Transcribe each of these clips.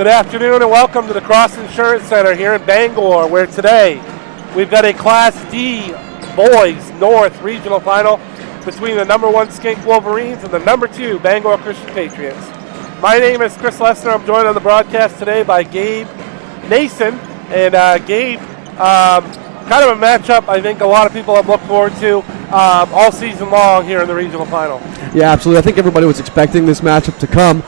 Good afternoon and welcome to the Cross Insurance Center here in Bangor, where today we've got a Class D Boys North Regional Final between the number 1 Schenck Wolverines and the number 2 Bangor Christian Patriots. My name is Chris Lester. I'm joined on the broadcast today by Gabe Nason. And Gabe, kind of a matchup I think a lot of people have looked forward to all season long here in the regional final. Yeah, absolutely. I think everybody was expecting this matchup to come.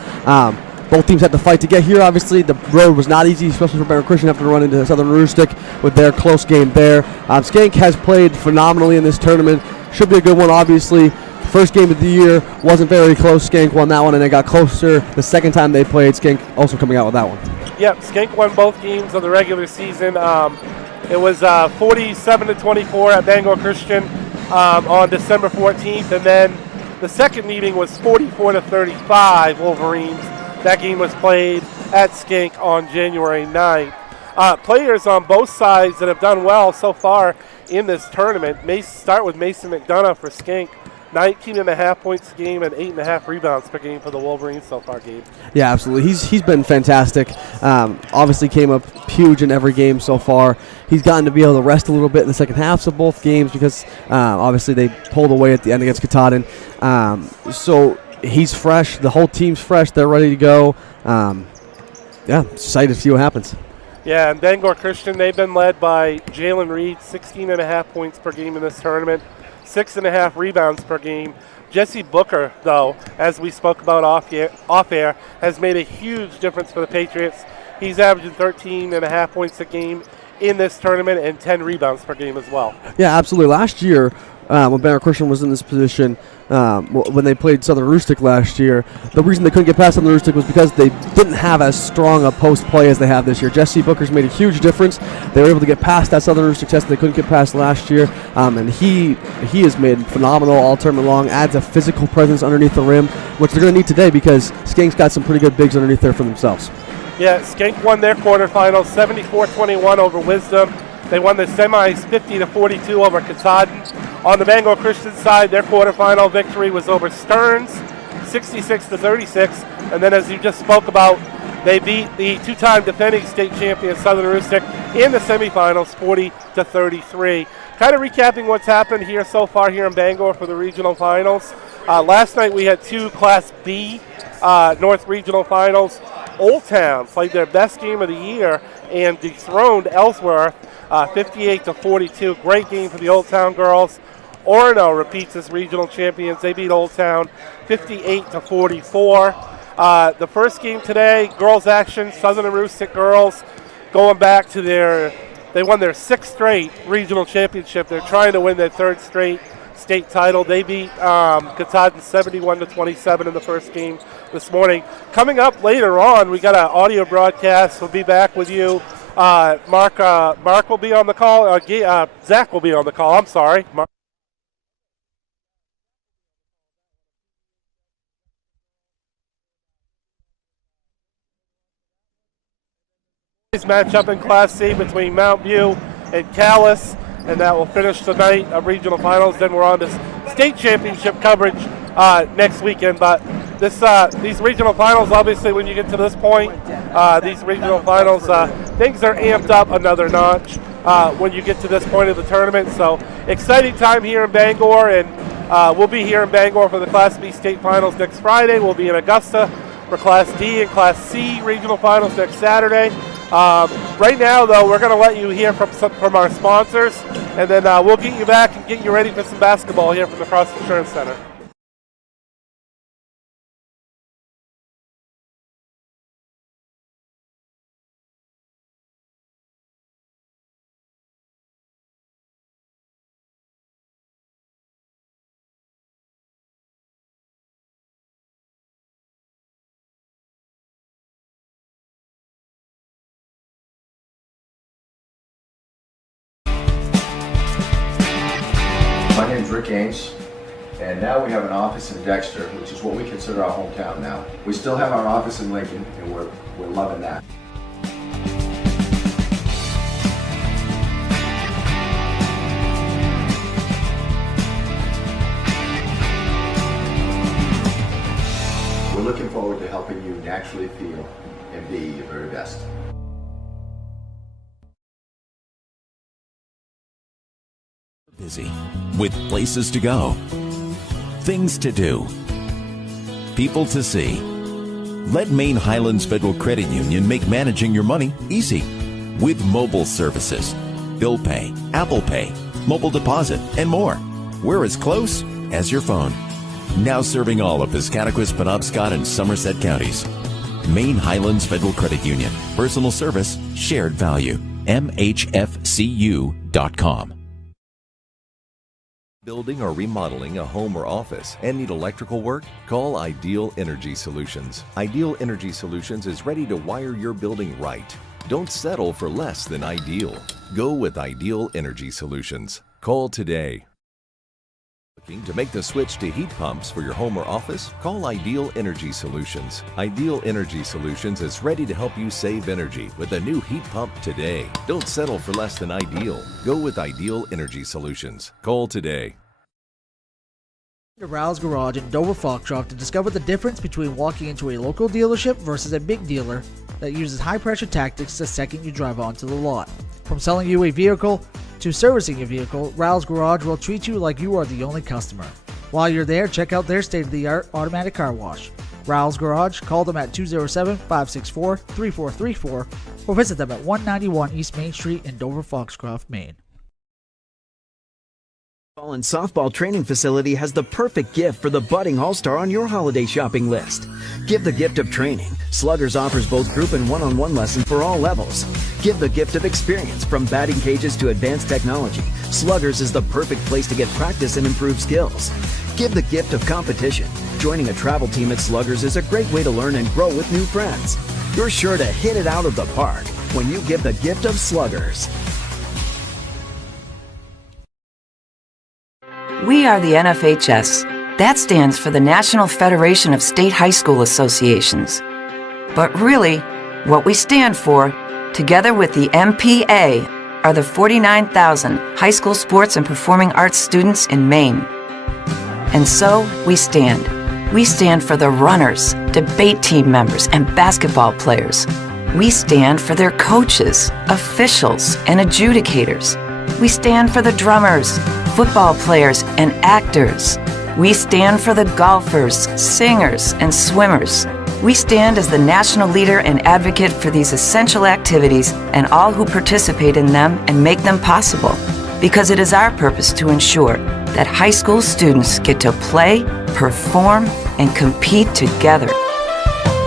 Both teams had to fight to get here. Obviously, the road was not easy, especially for Bangor Christian having to run into Southern Rustic with their close game there. Schenck has played phenomenally in this tournament. Should be a good one, obviously. First game of the year wasn't very close. Schenck won that one, and they got closer the second time they played. Schenck also coming out with that one. Yep, Schenck won both games of the regular season. It was 47-24 at Bangor Christian on December 14th, and then the second meeting was 44-35 Wolverines. That game was played at Schenck on January 9th. Players on both sides that have done well so far in this tournament. Start with Mason McDonough for Schenck. 19.5 points a game and 8.5 rebounds per game for the Wolverines so far, Gabe. Yeah, absolutely. He's been fantastic. Obviously came up huge in every game so far. He's gotten to be able to rest a little bit in the second halves of both games because obviously they pulled away at the end against Katahdin. So he's fresh. The whole team's fresh. They're ready to go. Excited to see what happens. Yeah, and Bangor Christian, they've been led by Jalen Reed, 16.5 points per game in this tournament. 6.5 rebounds per game. Jesse Booker, though, as we spoke about off air, has made a huge difference for the Patriots. He's averaging 13.5 points a game in this tournament and 10 rebounds per game as well. Yeah, absolutely. Last year, when Bangor Christian was in this position, when they played Southern Rustic last year, the reason they couldn't get past Southern Rustic was because they didn't have as strong a post play as they have this year. Jesse Booker's made a huge difference. They were able to get past that Southern Rustic test they couldn't get past last year, and he has made phenomenal all tournament long, adds a physical presence underneath the rim, which they're going to need today because Schenck's got some pretty good bigs underneath there for themselves. Yeah, Schenck won their quarterfinals 74-21 over Wisdom. They won the semis 50-42 over Katahdin. On the Bangor Christian side, their quarterfinal victory was over Stearns, 66-36. And then, as you just spoke about, they beat the two-time defending state champion Southern Rustic in the semifinals, 40-33. Kind of recapping what's happened here so far here in Bangor for the regional finals. Last night we had 2 Class B North Regional Finals. Old Town played their best game of the year and dethroned Ellsworth 58-42. Great game for the Old Town girls. Orono repeats as regional champions. They beat Old Town 58-44. The first game today, girls action, Southern Rustic girls going back to they won their 6th straight regional championship. They're trying to win their 3rd straight state title. They beat Katahdin 71-27 in the first game this morning. Coming up later on, we got an audio broadcast. We'll be back with you. Mark will be on the call. Zach will be on the call. I'm sorry. Matchup in Class C between Mount View and Calais, and that will finish tonight of regional finals. Then we're on to state championship coverage next weekend. But these regional finals, obviously, when you get to this point, these regional finals, things are amped up another notch when you get to this point of the tournament. So exciting time here in Bangor, and we'll be here in Bangor for the Class B state finals next Friday. We'll be in Augusta for Class D and Class C regional finals next Saturday. Right now, though, we're going to let you hear from our sponsors, and then we'll get you back and get you ready for some basketball here from the Cross Insurance Center. My name is Rick Ames, and now we have an office in Dexter, which is what we consider our hometown now. We still have our office in Lincoln, and we're loving that. We're looking forward to helping you naturally feel and be your very best. Busy with places to go, things to do, people to see. Let Maine Highlands Federal Credit Union make managing your money easy with mobile services, bill pay, Apple Pay, mobile deposit, and more. We're as close as your phone. Now serving all of Piscataquis, Penobscot, and Somerset counties. Maine Highlands Federal Credit Union. Personal service, shared value. MHFCU.com. Building or remodeling a home or office and need electrical work? Call Ideal Energy Solutions. Ideal Energy Solutions is ready to wire your building right. Don't settle for less than ideal. Go with Ideal Energy Solutions. Call today. Looking to make the switch to heat pumps for your home or office? Call Ideal Energy Solutions. Ideal Energy Solutions is ready to help you save energy with a new heat pump today. Don't settle for less than ideal. Go with Ideal Energy Solutions. Call today. To Rouse Garage in Dover Foxcroft to discover the difference between walking into a local dealership versus a big dealer that uses high-pressure tactics the second you drive onto the lot. From selling you a vehicle to servicing a vehicle, Rouse Garage will treat you like you are the only customer. While you're there, check out their state-of-the-art automatic car wash. Rouse Garage, call them at 207-564-3434 or visit them at 191 East Main Street in Dover Foxcroft, Maine. Baseball and softball training facility has the perfect gift for the budding all-star on your holiday shopping list. Give the gift of training. Sluggers offers both group and one-on-one lessons for all levels. Give the gift of experience. From batting cages to advanced technology, Sluggers is the perfect place to get practice and improve skills. Give the gift of competition. Joining a travel team at Sluggers is a great way to learn and grow with new friends. You're sure to hit it out of the park when you give the gift of Sluggers. We are the NFHS. That stands for the National Federation of State High School Associations. But really, what we stand for, together with the MPA, are the 49,000 high school sports and performing arts students in Maine. And so, we stand. We stand for the runners, debate team members, and basketball players. We stand for their coaches, officials, and adjudicators. We stand for the drummers, football players, and actors. We stand for the golfers, singers, and swimmers. We stand as the national leader and advocate for these essential activities and all who participate in them and make them possible, because it is our purpose to ensure that high school students get to play, perform, and compete together.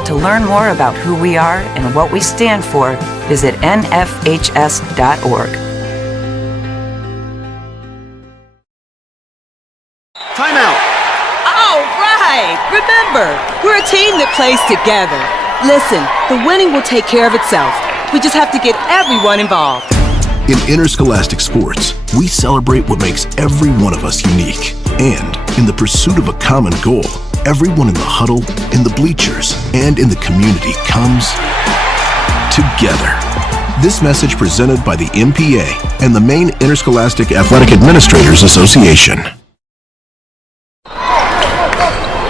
To learn more about who we are and what we stand for, visit nfhs.org. Timeout! All right! Remember, we're a team that plays together. Listen, the winning will take care of itself. We just have to get everyone involved. In interscholastic sports, we celebrate what makes every one of us unique. And in the pursuit of a common goal, everyone in the huddle, in the bleachers, and in the community comes together. This message presented by the MPA and the Maine Interscholastic Athletic Administrators Association.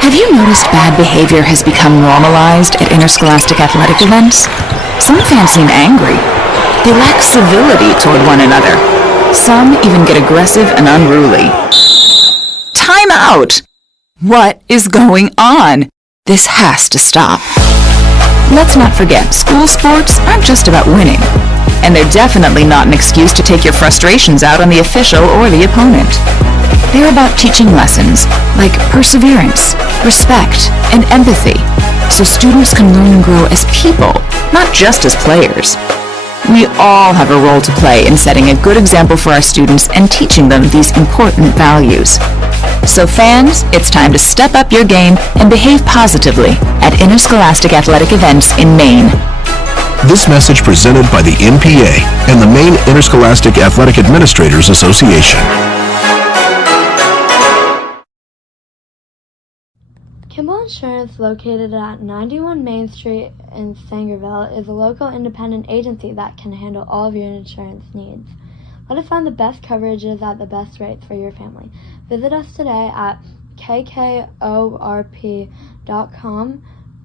Have you noticed bad behavior has become normalized at interscholastic athletic events? Some fans seem angry. They lack civility toward one another. Some even get aggressive and unruly. Time out! What is going on? This has to stop. Let's not forget, school sports aren't just about winning. And they're definitely not an excuse to take your frustrations out on the official or the opponent. They're about teaching lessons like perseverance, respect, and empathy, so students can learn and grow as people, not just as players. We all have a role to play in setting a good example for our students and teaching them these important values. So fans, it's time to step up your game and behave positively at interscholastic athletic events in Maine. This message presented by the MPA and the Maine Interscholastic Athletic Administrators Association. Kimball Insurance, located at 91 Main Street in Sangerville, is a local independent agency that can handle all of your insurance needs. Let us find the best coverages at the best rates for your family. Visit us today at kkorp.com.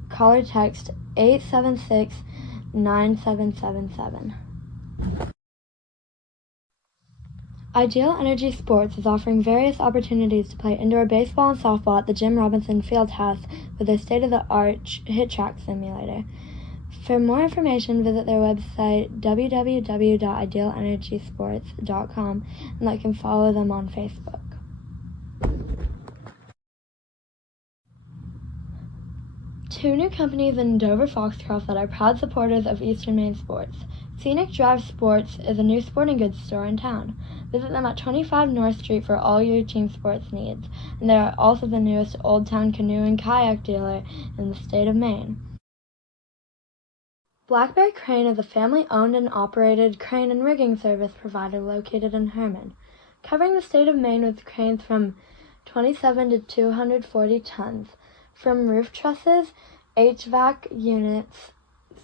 Call or text 876 9777. Ideal Energy Sports is offering various opportunities to play indoor baseball and softball at the Jim Robinson Fieldhouse with their state-of-the-art hit track simulator. For more information, visit their website www.idealenergysports.com and like and follow them on Facebook. Two new companies in Dover Foxcroft that are proud supporters of Eastern Maine sports. Scenic Drive Sports is a new sporting goods store in town. Visit them at 25 North Street for all your team sports needs. And they are also the newest Old Town canoe and kayak dealer in the state of Maine. Black Bear Crane is a family-owned and operated crane and rigging service provider located in Herman, covering the state of Maine with cranes from 27 to 240 tons. From roof trusses, HVAC units,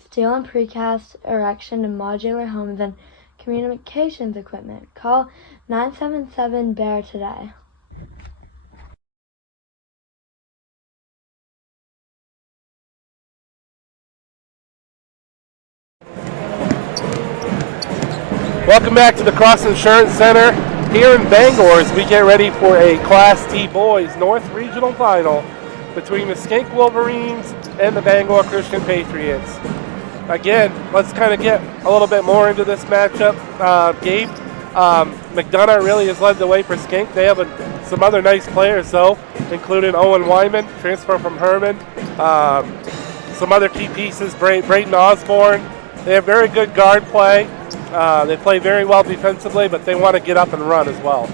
steel and precast erection to modular homes and communications equipment. Call 977-BEAR today. Welcome back to the Cross Insurance Center here in Bangor as we get ready for a Class D Boys North Regional Final between the Schenck Wolverines and the Bangor Christian Patriots. Again, let's kind of get a little bit more into this matchup. Gabe, McDonough really has led the way for Schenck. They have some other nice players, though, including Owen Wyman, transfer from Herman. Some other key pieces, Brayton Osborne. They have very good guard play. They play very well defensively, but they want to get up and run as well.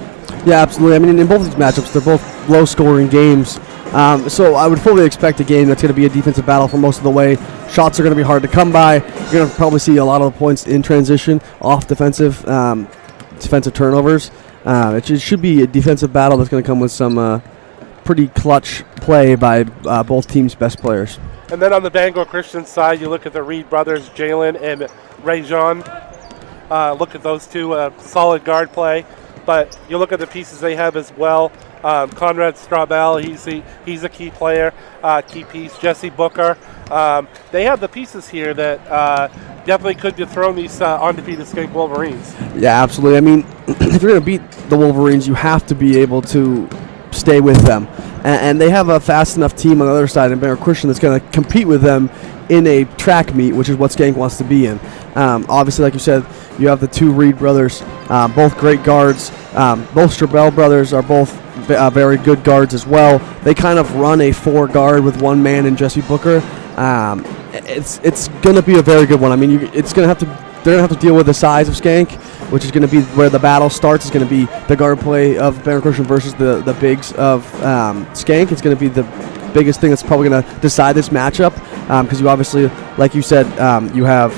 Yeah, absolutely. I mean, in both these matchups, they're both low-scoring games. So I would fully expect a game that's going to be a defensive battle for most of the way. Shots are going to be hard to come by. You're going to probably see a lot of the points in transition off defensive turnovers. It should be a defensive battle that's going to come with some pretty clutch play by both teams' best players. And then on the Bangor Christian side, you look at the Reed brothers, Jalen and Rajon. Look at those two, solid guard play. But you look at the pieces they have as well. Conrad Straubel, he's a key player, key piece. Jesse Booker. They have the pieces here that definitely could dethrone these undefeated Schenck Wolverines. Yeah, absolutely. I mean, if you're going to beat the Wolverines, you have to be able to stay with them. And they have a fast enough team on the other side in Bangor Christian that's going to compete with them in a track meet, which is what Schenck wants to be in. Obviously, like you said, you have the two Reed brothers, both great guards. Both Straubel brothers are both very good guards as well. They kind of run a four-guard with one man in Jesse Booker. It's going to be a very good one. I mean, they're going to have to deal with the size of Schenck, which is going to be where the battle starts. It's going to be the guard play of Bangor Christian versus the bigs of Schenck. It's going to be the biggest thing that's probably going to decide this matchup because you obviously, like you said, you have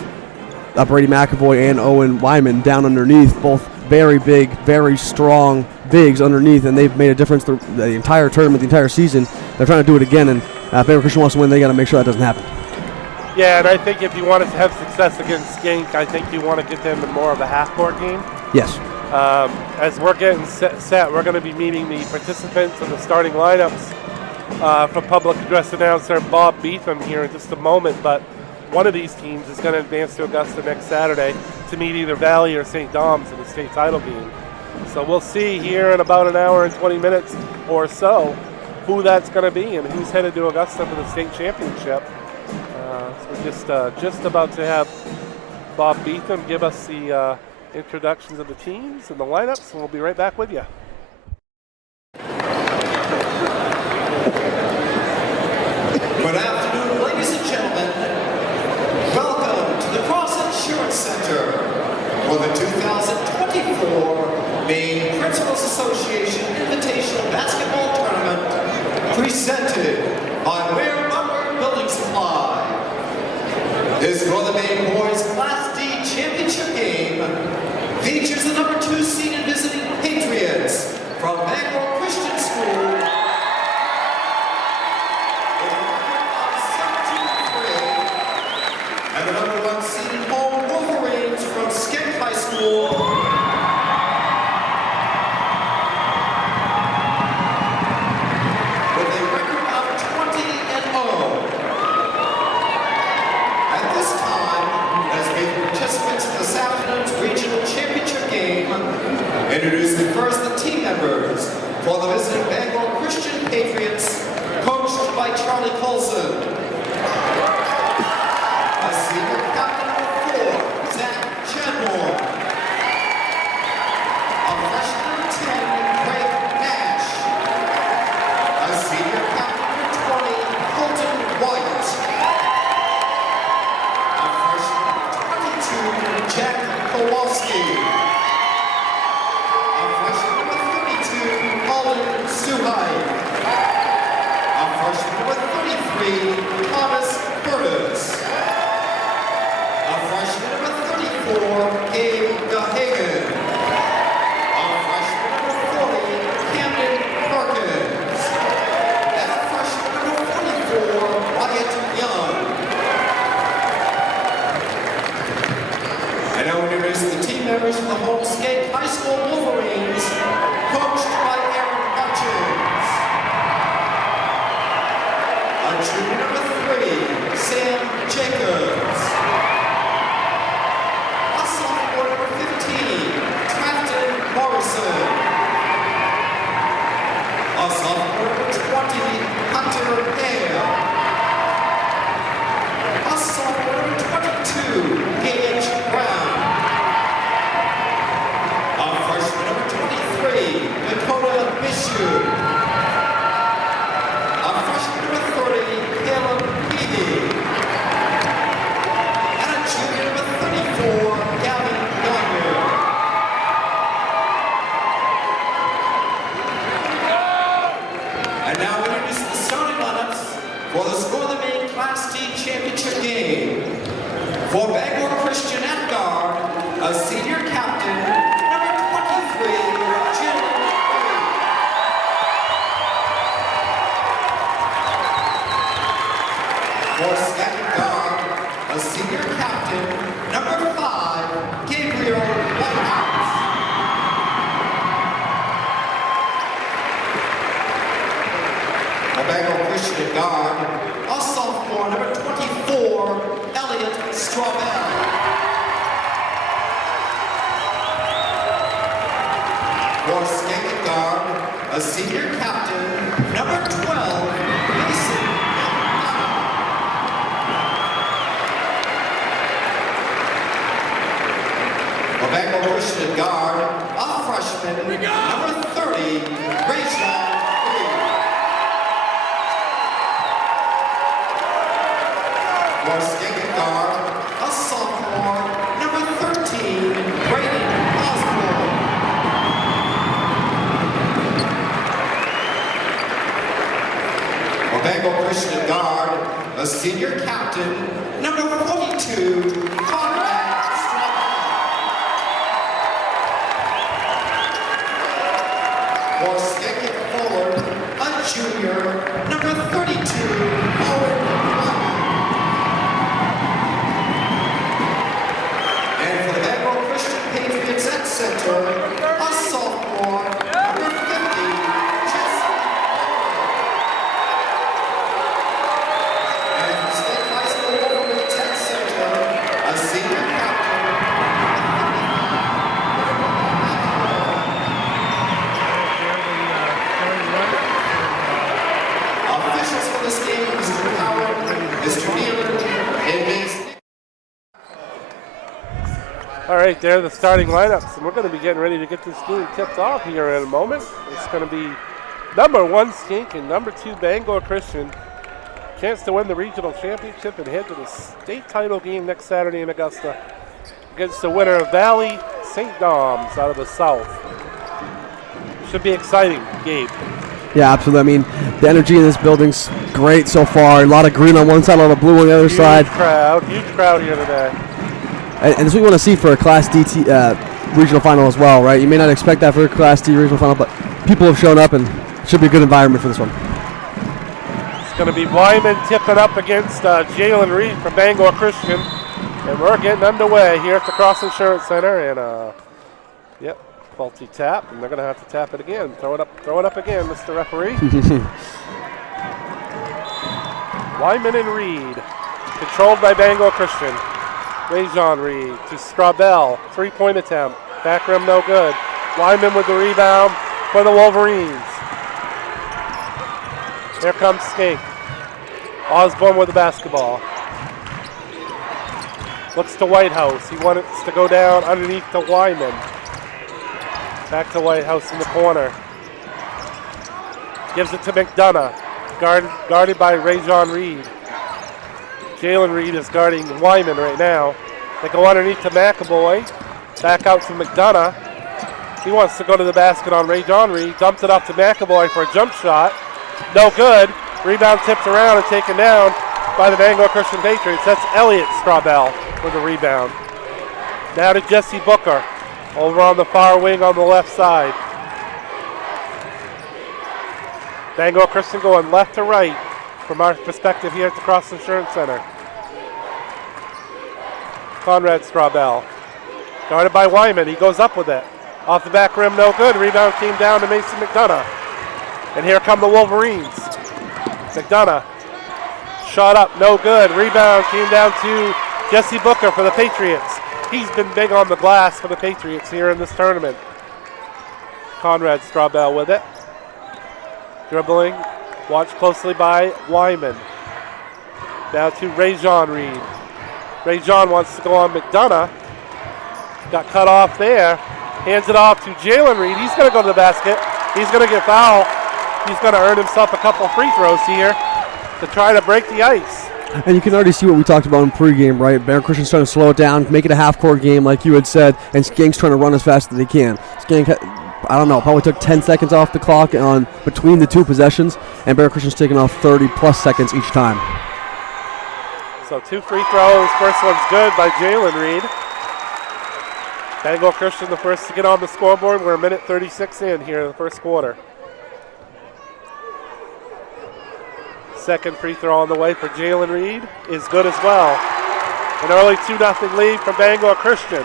Brady McAvoy and Owen Wyman down underneath, both very big, very strong bigs underneath, and they've made a difference the entire tournament, the entire season. They're trying to do it again, and Bangor Christian wants to win. They got to make sure that doesn't happen. Yeah, and I think if you want to have success against Schenck, I think you want to get them in more of a half-court game. Yes. As we're getting set, we're going to be meeting the participants and the starting lineups from public address announcer Bob Beetham here in just a moment, but one of these teams is going to advance to Augusta next Saturday to meet either Valley or St. Dom's in the state title game. So we'll see here in about an hour and 20 minutes or so who that's going to be and who's headed to Augusta for the state championship. So we're just about to have Bob Beetham give us the introductions of the teams and the lineups, and we'll be right back with you. Good afternoon, ladies and gentlemen. Welcome to the Cross Insurance Center for the 2024 Maine Principals Association Invitational Basketball Tournament presented by Ware Butler Building Supply. This Northern Maine Boys Class D Championship game features the number 2 seeded visiting Patriots from Bangor Christian School. And the number 1 seeded home Wolverines from Schenck High School. With a record of 20-0. At this time, Introducing first the team members for the visiting Bangor Christian Patriots, coached by Charlie Colson. A senior captain number 4, Zach Chenmore. A freshman number 10, Craig Nash. A senior captain number 20, Colton White. A freshman number 22, Jack Kowalski. A freshman number 32, Colin Suhai. A freshman number 33, Thomas Curtis. A freshman number 34, Gabe Gahagan. A freshman number 40, Camden Perkins. And a freshman number 44, Wyatt Young. And now introducing the team members from the home Schenck High School Wolverines, coached by Aaron Hutchins. A junior number 3, Sam Jacobs. A sophomore number 15, Trafton Morrison. A sophomore number 20, Hunter Hale. A sophomore number 22, Gage Brown. A freshman number 23, Dakota Bishop. A freshman number 30, Caleb Peavy. And a junior number 34, Gavin Gardner. And now introducing the starting lineups for the Score the Main Class D Championship game. For Bangor Christian at guard, a senior captain, number 23, Jim Ray. For Schenck guard, a senior captain, number 5, Gabriel Whitehouse. For Bangor Christian at guard, a sophomore, number 24, Elliot Straubel. For Schenck at guard, a senior captain, number 12, Mason Alcantara. For Bangor Christian at guard, a freshman, number 30, Rachel Reed. For Schenck at guard, a sophomore, number 13, Brayden Osborne. For Bangor Christian at guard, a senior captain, number 42, Conrad Straubel. For Schenck at forward, a junior, number 32, Owen Wyman. And for the Bangor Christian Patriots at center, a sophomore, number 50, Jesse Bowman. And for the State High School Wolverines at center, a senior captain, officials for this game, Mr. Howard, Mr. Nealon, and Ms. All right, there are the starting lineups, and we're going to be getting ready to get this game tipped off here in a moment. It's going to be number 1 Schenck and number 2 Bangor Christian. Chance to win the regional championship and head to the state title game next Saturday in Augusta against the winner of Valley St. Dom's out of the south. Should be exciting, Gabe. Yeah, absolutely. I mean, the energy in this building's great so far. A lot of green on one side, a lot of blue on the other side. Huge crowd here today. And that's what we want to see for a Class D regional final as well, right? You may not expect that for a Class D regional final, but people have shown up, and it should be a good environment for this one. It's going to be Wyman tipping up against Jalen Reed from Bangor Christian. And we're getting underway here at the Cross Insurance Center. And, yep, faulty tap, and they're going to have to tap it again. Throw it up again, Mr. Referee. Wyman and Reed, controlled by Bangor Christian. Rajon Reed to Straubel, 3-point attempt. Back rim no good. Wyman with the rebound for the Wolverines. Here comes Schenck. Osborne with the basketball. Looks to Whitehouse. He wants to go down underneath to Wyman. Back to Whitehouse in the corner. Gives it to McDonough. Guarded by Ray-John Reed. Jalen Reed is guarding Wyman right now. They go underneath to McAvoy. Back out to McDonough. He wants to go to the basket on Ray-John Reed. Dumped it off to McAvoy for a jump shot. No good. Rebound tipped around and taken down by the Bangor Christian Patriots. That's Elliott Straubel with the rebound. Now to Jesse Booker. Over on the far wing on the left side. Bangor Christian going left to right from our perspective here at the Cross Insurance Center. Conrad Straubel. Guarded by Wyman. He goes up with it. Off the back rim, no good. Rebound came down to Mason McDonough. And here come the Wolverines. McDonough. Shot up, no good. Rebound came down to Jesse Booker for the Patriots. He's been big on the glass for the Patriots here in this tournament. Conrad Straubel with it. Dribbling. Watched closely by Wyman. Now to Ray-John Reed. Ray-John wants to go on McDonough. Got cut off there. Hands it off to Jalen Reed. He's going to go to the basket. He's going to get fouled. He's going to earn himself a couple free throws here to try to break the ice. And you can already see what we talked about in pregame, right? Bangor Christian's trying to slow it down, make it a half-court game like you had said, and Skenk's trying to run as fast as they can. Skenk, I don't know, probably took 10 seconds off the clock on between the two possessions, and Bangor Christian's taking off 30-plus seconds each time. So 2 free throws. First one's good by Jalen Reed. Bangor Christian the first to get on the scoreboard. We're a minute 36 in here in the first quarter. Second free throw on the way for Jalen Reed is good as well. An early 2-0 lead for Bangor Christian.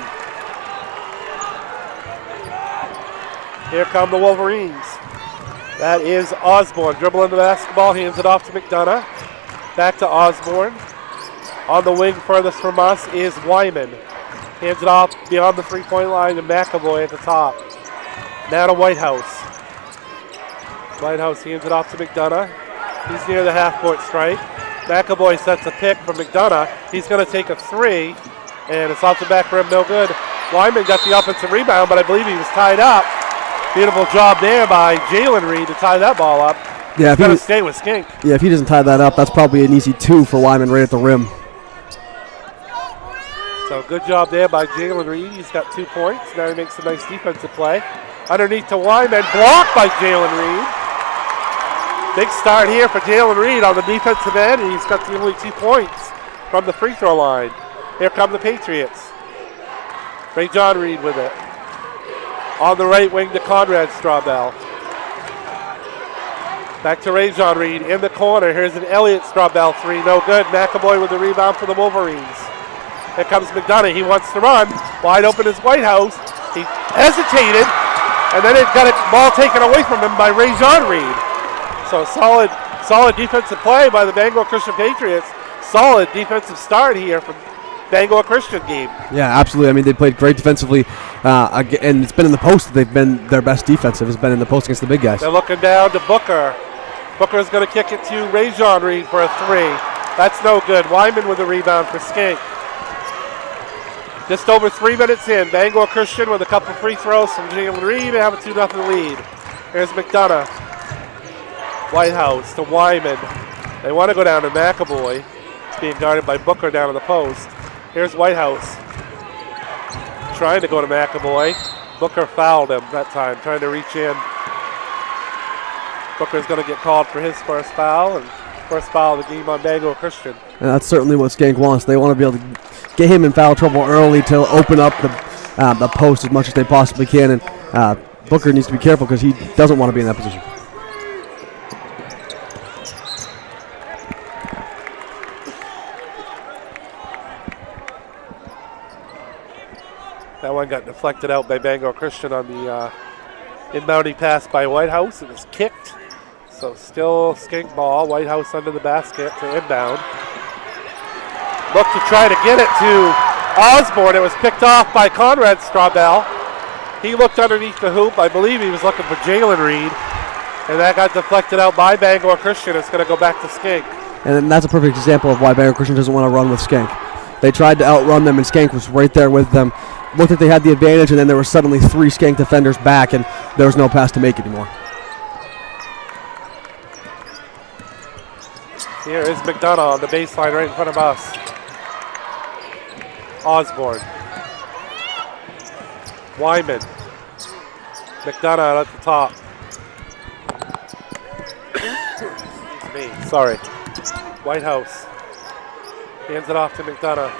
Here come the Wolverines. That is Osborne dribbling the basketball, hands it off to McDonough. Back to Osborne. On the wing furthest from us is Wyman. Hands it off beyond the three-point line to McAvoy at the top. Now to Whitehouse. Whitehouse hands it off to McDonough. He's near the half-court stripe. McAvoy sets a pick for McDonough. He's going to take a three, and it's off the back rim, no good. Wyman got the offensive rebound, but I believe he was tied up. Beautiful job there by Jalen Reed to tie that ball up. Yeah, he's going to stay with Schenck. Yeah, if he doesn't tie that up, that's probably an easy 2 for Wyman right at the rim. So good job there by Jalen Reed. He's got 2 points. Now he makes a nice defensive play. Underneath to Wyman, blocked by Jalen Reed. Big start here for Jalen Reed on the defensive end, and he's got the only 2 points from the free throw line. Here come the Patriots. Ray-John Reed with it. On the right wing to Conrad Straubel. Back to Ray-John Reed in the corner. Here's an Elliott Straubel three, no good. McAvoy with the rebound for the Wolverines. Here comes McDonough. He wants to run. Wide open is Whitehouse. He hesitated, and then it got a ball taken away from him by Ray-John Reed. So solid defensive play by the Bangor Christian Patriots. Solid defensive start here from Bangor Christian game. Yeah, absolutely. I mean, they played great defensively, and it's been in the post that they've been their best defensive has been in the post against the big guys. They're looking down to Booker. Booker's going to kick it to Ray-John Reed for a three. That's no good. Wyman with a rebound for Schenck. Just over 3 minutes in. Bangor Christian with a couple free throws from Jalen Reed to have a 2-0 lead. Here's McDonough. Whitehouse to Wyman. They want to go down to McAvoy. It's being guarded by Booker down in the post. Here's Whitehouse. Trying to go to McAvoy. Booker fouled him that time, trying to reach in. Booker's going to get called for his first foul, and first foul of the game on Bangor Christian. And that's certainly what Schenck wants. They want to be able to get him in foul trouble early to open up the post as much as they possibly can. And Booker needs to be careful because he doesn't want to be in that position. That one got deflected out by Bangor Christian on the inbounding pass by Whitehouse. It was kicked. So still Schenck ball. Whitehouse under the basket to inbound. Look to try to get it to Osborne. It was picked off by Conrad Straubel. He looked underneath the hoop. I believe he was looking for Jalen Reed, and that got deflected out by Bangor Christian. It's going to go back to Schenck. And then that's a perfect example of why Bangor Christian doesn't want to run with Schenck. They tried to outrun them, and Schenck was right there with them. Looked like they had the advantage, and then there were suddenly 3 Schenck defenders back, and there was no pass to make anymore. Here is McDonough on the baseline right in front of us. Osborne. Wyman. McDonough at the top. Excuse me, sorry. Whitehouse. Hands it off to McDonough.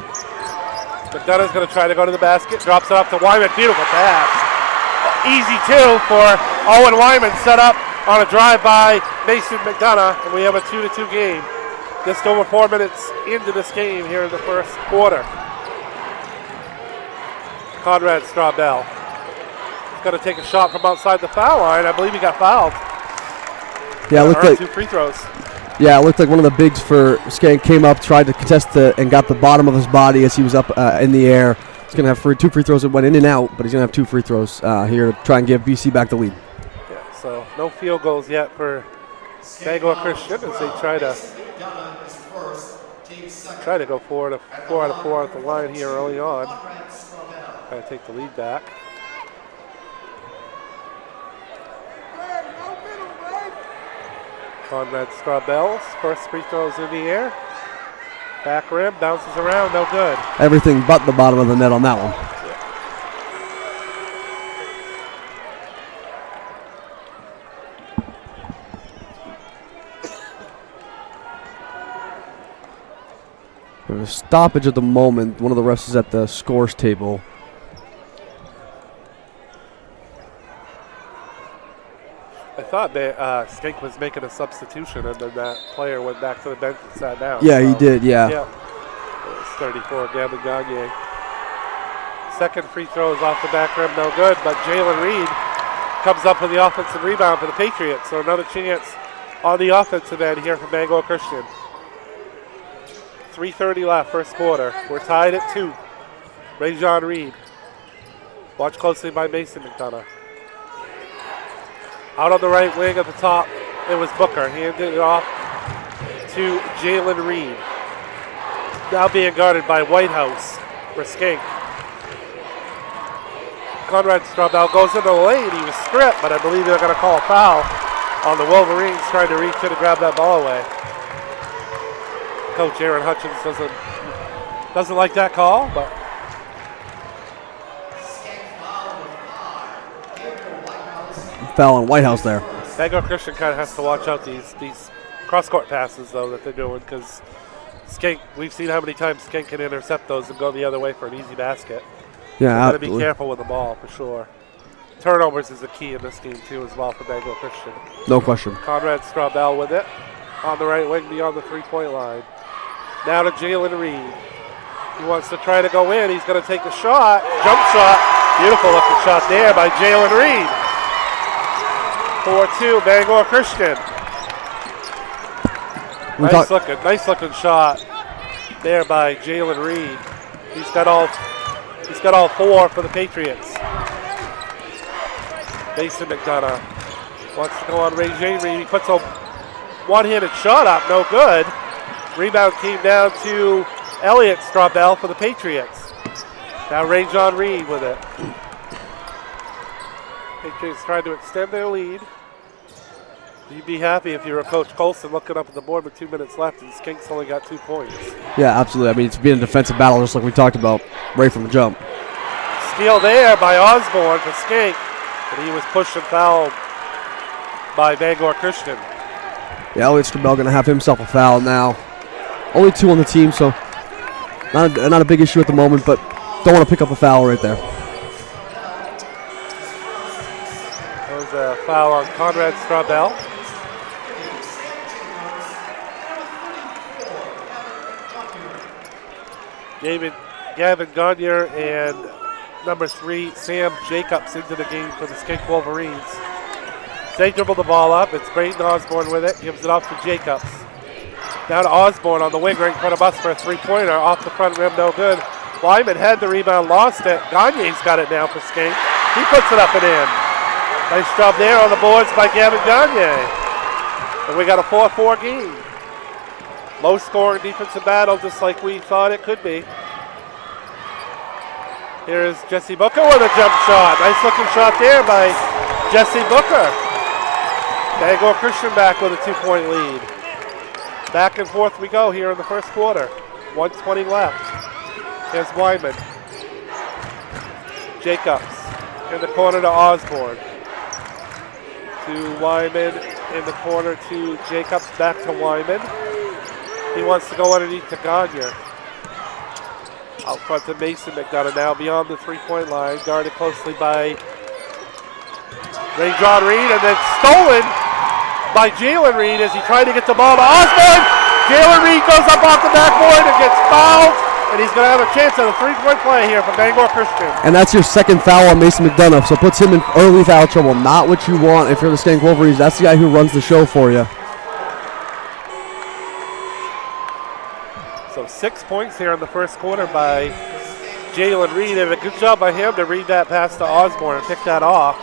McDonough's going to try to go to the basket. Drops it off to Wyman. Beautiful pass. Easy two for Owen Wyman. Set up on a drive by Mason McDonough. And we have a 2-2 game. Just over 4 minutes into this game here in the first quarter. Conrad Straubel. He's going to take a shot from outside the foul line. I believe he got fouled. Yeah, it looked like 2 free throws. Yeah, it looked like one of the bigs for Schenck came up, tried to contest and got the bottom of his body as he was up in the air. He's going to have 2 free throws that went in and out, but he's going to have 2 free throws here to try and give BC back the lead. Yeah, so no field goals yet for Bangor Christian as they try to go 4 out of 4 at the line here early on. Try to take the lead back. Conrad Straubel's first free throws in the air. Back rim, bounces around, no good. Everything but the bottom of the net on that one. There's a stoppage at the moment. One of the refs is at the scores table. I thought Schenck was making a substitution, and then that player went back to the bench and sat down. Yeah, he did, yeah. It was 34, Gavin Gagne. Second free throw is off the back rim, no good, but Jalen Reed comes up with the offensive rebound for the Patriots, so another chance on the offensive end here from Bangor Christian. 3:30 left, first quarter. We're tied at 2. Ray-John Reed. Watched closely by Mason McDonough. Out on the right wing at the top, it was Booker. Handed it off to Jalen Reed. Now being guarded by Whitehouse for Schenck. Conrad Straubel goes into the lane. He was stripped, but I believe they're going to call a foul on the Wolverines trying to reach in and grab that ball away. Coach Aaron Hutchins doesn't like that call, but foul on Whitehouse there. Bangor Christian kind of has to watch out these cross-court passes, though, that they're doing, because Schenck, we've seen how many times Schenck can intercept those and go the other way for an easy basket. Yeah, got to be careful with the ball, for sure. Turnovers is the key in this game, too, as well, for Bangor Christian. No question. Conrad Straubel with it on the right wing beyond the three-point line. Now to Jalen Reed. He wants to try to go in. He's going to take a shot. Jump shot. Beautiful looking shot there by Jalen Reed. 4-2, Bangor Christian. Nice looking shot there by Jalen Reed. He's got all 4 for the Patriots. Mason McDonough wants to go on Ray-John Reed. He puts a one-handed shot up, no good. Rebound came down to Elliott Straubel for the Patriots. Now Ray-John Reed with it. Patriots trying to extend their lead. You'd be happy if you were Coach Colson looking up at the board with 2 minutes left and Schenck's only got 2 points. Yeah, absolutely. I mean, it's been a defensive battle just like we talked about right from the jump. Steal there by Osborne for Schenck, and he was pushed and fouled by Bangor Christian. Yeah, Elliott Straubel going to have himself a foul now. Only 2 on the team, so not a big issue at the moment, but don't want to pick up a foul right there. That was a foul on Conrad Straubel. Gavin Gagne and number 3, Sam Jacobs into the game for the Schenck Wolverines. They dribble the ball up. It's Braden Osborne with it. Gives it off to Jacobs. Now to Osborne on the wing right in front of us for a three-pointer. Off the front rim, no good. Wyman had the rebound, lost it. Gagne's got it now for Schenck. He puts it up and in. Nice job there on the boards by Gavin Gagne. And we got a 4-4 game. Low scoring defensive battle, just like we thought it could be. Here's Jesse Booker with a jump shot. Nice looking shot there by Jesse Booker. Bangor Christian back with a 2-point lead. Back and forth we go here in the first quarter. 1:20 left. Here's Wyman. Jacobs in the corner to Osborne. To Wyman in the corner to Jacobs, back to Wyman. He wants to go underneath to Gagne. Out front to Mason McDonough now beyond the 3-point line, guarded closely by Ray John Reed, and then stolen by Jalen Reed as he tried to get the ball to Osborne. Jalen Reed goes up off the backboard and gets fouled, and he's going to have a chance at a 3-point play here from Bangor Christian. And that's your second foul on Mason McDonough, so puts him in early foul trouble. Not what you want if you're the Schenck Wolverines. That's the guy who runs the show for you. So 6 points here in the first quarter by Jalen Reed, and a good job by him to read that pass to Osborne and pick that off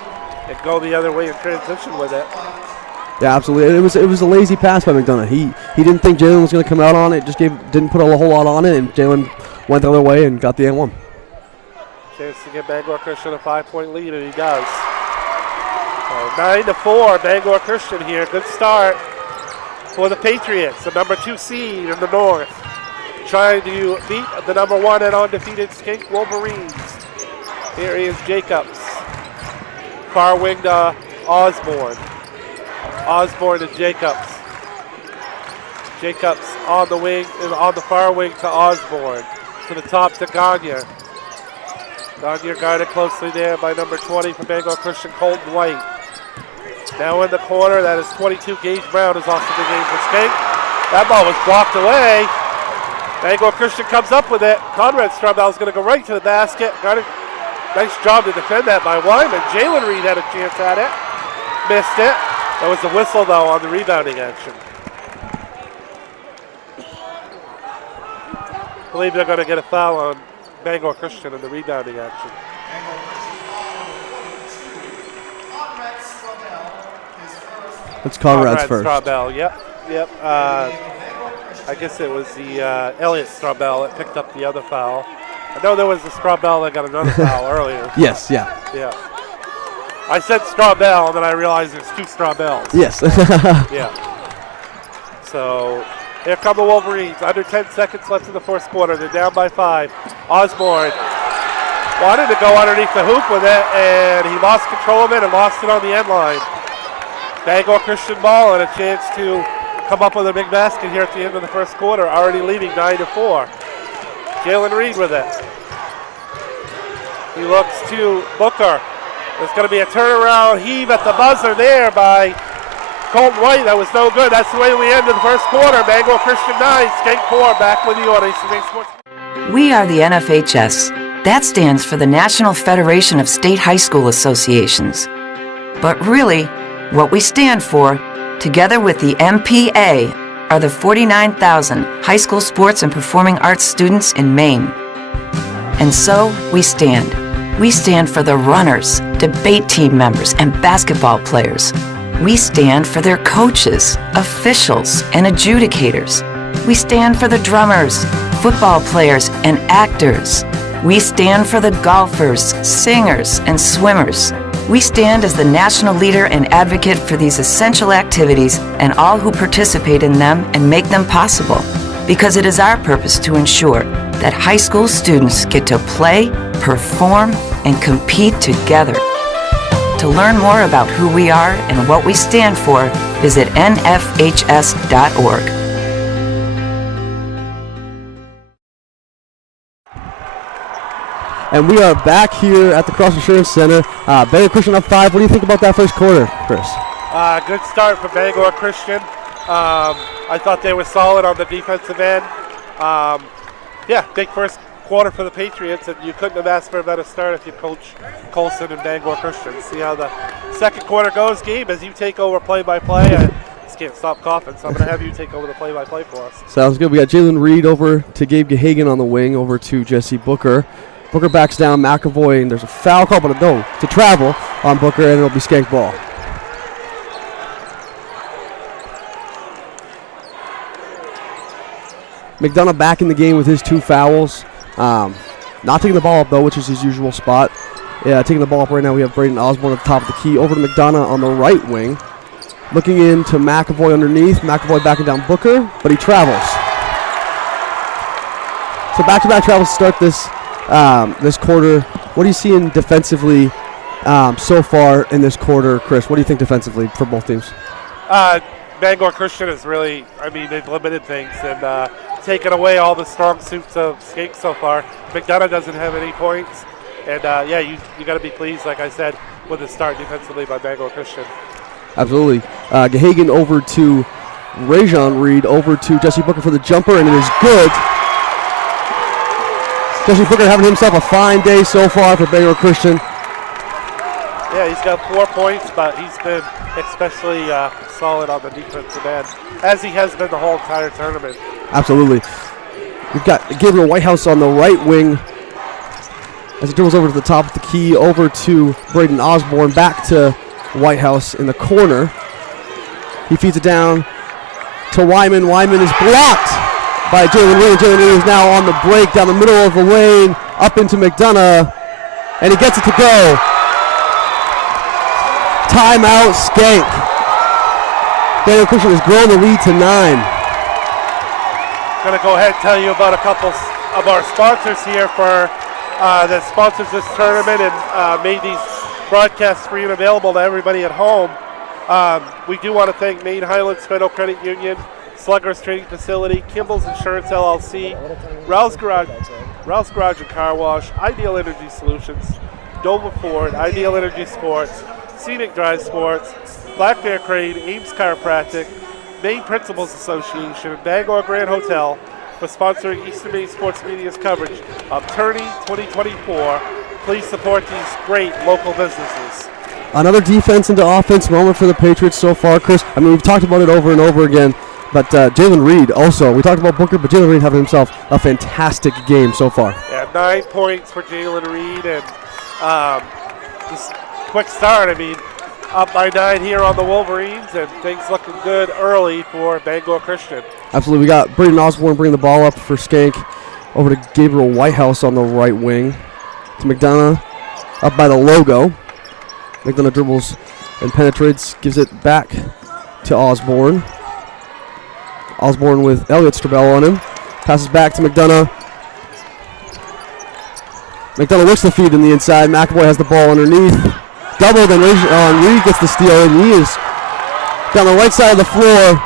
and go the other way in transition with it. Yeah, absolutely. It was a lazy pass by McDonough. He didn't think Jalen was going to come out on it. Just didn't put a whole lot on it, and Jalen went the other way and got the N1. Chance to give Bangor Christian a 5-point lead, and he does. 9-4, Bangor Christian here. Good start for the Patriots, the number 2 seed in the North, trying to beat the number 1 and undefeated Schenck Wolverines. Here is Jacobs. Far wing to Osborne. Osborne to Jacobs. Jacobs on the wing, on the far wing to Osborne. To the top to Gagne. Gagne guarded closely there by number 20 for Bangor Christian, Colton White. Now in the corner, that is 22, Gage Brown is also the game for Schenck. That ball was blocked away. Bangor Christian comes up with it. Conrad Strobel is going to go right to the basket. Got a nice job to defend that by Wyman. Jalen Reed had a chance at it. Missed it. That was a whistle, though, on the rebounding action. I believe they're going to get a foul on Bangor Christian in the rebounding action. That's Conrad's first. Strobel, yep. I guess it was the Elliott Strobel that picked up the other foul. I know there was a Strobel that got another foul earlier. Yes, yeah. Yeah. I said Strobel, and then I realized there's 2 Strobels. Yes. Yeah. So here come the Wolverines. Under 10 seconds left in the first quarter. They're down by 5. Osborne wanted to go underneath the hoop with it, and he lost control of it and lost it on the end line. Bangor Christian ball and a chance to come up with a big basket here at the end of the first quarter, already leading 9-4. Jalen Reed with it. He looks to Booker. There's going to be a turnaround heave at the buzzer there by Colton White. That was no good. That's the way we ended the first quarter. Bangor Christian 9, Schenck 4, back with you on ACB Sports. We are the NFHS. That stands for the National Federation of State High School Associations. But really, what we stand for, together with the MPA, are the 49,000 high school sports and performing arts students in Maine. And so we stand. We stand for the runners, debate team members, and basketball players. We stand for their coaches, officials, and adjudicators. We stand for the drummers, football players, and actors. We stand for the golfers, singers, and swimmers. We stand as the national leader and advocate for these essential activities and all who participate in them and make them possible, because it is our purpose to ensure that high school students get to play, perform, and compete together. To learn more about who we are and what we stand for, visit nfhs.org. And we are back here at the Cross Insurance Center. Bangor Christian up 5. What do you think about that first quarter, Chris? Good start for Bangor Christian. I thought they were solid on the defensive end. Big first quarter for the Patriots, and you couldn't have asked for a better start if you coach Colson and Bangor Christian. See how the second quarter goes, Gabe, as you take over play-by-play. I just can't stop coughing, so I'm going to have you take over the play-by-play for us. Sounds good. We got Jalen Reed over to Gabe Gahagan on the wing, over to Jesse Booker. Booker backs down. McAvoy, and there's a foul call, but no, to travel on Booker, and it'll be Schenck ball. McDonough back in the game with his 2 fouls. Not taking the ball up, though, which is his usual spot. Yeah, taking the ball up right now, we have Braden Osborne at the top of the key. Over to McDonough on the right wing. Looking into McAvoy underneath. McAvoy backing down Booker, but he travels. So back-to-back travels to start this quarter. What are you seeing defensively so far in this quarter, Chris? What do you think defensively for both teams? Bangor Christian is really, they've limited things and taken away all the strong suits of Schenck so far. McDonough doesn't have any points. And, you got to be pleased, like I said, with the start defensively by Bangor Christian. Absolutely. Gahagan over to Rajon Reed, over to Jesse Booker for the jumper, and it is good. Jesse Booker having himself a fine day so far for Bangor Christian. Yeah, he's got 4 points, but he's been especially solid on the defensive end, as he has been the whole entire tournament. Absolutely. We've got Gabriel Whitehouse on the right wing as he dribbles over to the top of the key, over to Braden Osborne, back to Whitehouse in the corner. He feeds it down to Wyman. Wyman is blocked by Jalen Reed. Jalen Reed is now on the break down the middle of the lane, up into McDonough, and he gets it to go. Timeout, Schenck. Bangor Christian has grown the lead to 9. Going to go ahead and tell you about a couple of our sponsors here for that sponsors this tournament and made these broadcasts free and available to everybody at home. We do want to thank Maine Highlands Federal Credit Union, Sluggers Trading Facility, Kimball's Insurance LLC, Rouse Garage and Car Wash, Ideal Energy Solutions, Dover Ford, Ideal Energy Sports, Scenic Drive Sports, Black Bear Crane, Ames Chiropractic, Maine Principals Association, and Bangor Grand Hotel for sponsoring Eastern Maine Sports Media's coverage of Tourney 2024. Please support these great local businesses. Another defense into offense moment for the Patriots so far, Chris. We've talked about it over and over again, but Jalen Reed also. We talked about Booker, but Jalen Reed having himself a fantastic game so far. Yeah, 9 points for Jalen Reed, and just quick start. Up by 9 here on the Wolverines, and things looking good early for Bangor Christian. Absolutely. We got Braden Osborne bringing the ball up for Schenck. Over to Gabriel Whitehouse on the right wing. To McDonough, up by the logo. McDonough dribbles and penetrates, gives it back to Osborne. Osborne with Elliott Strabell on him. Passes back to McDonough. McDonough looks the feed in the inside. McAvoy has the ball underneath. Doubled, and Reed gets the steal, and he is down the right side of the floor.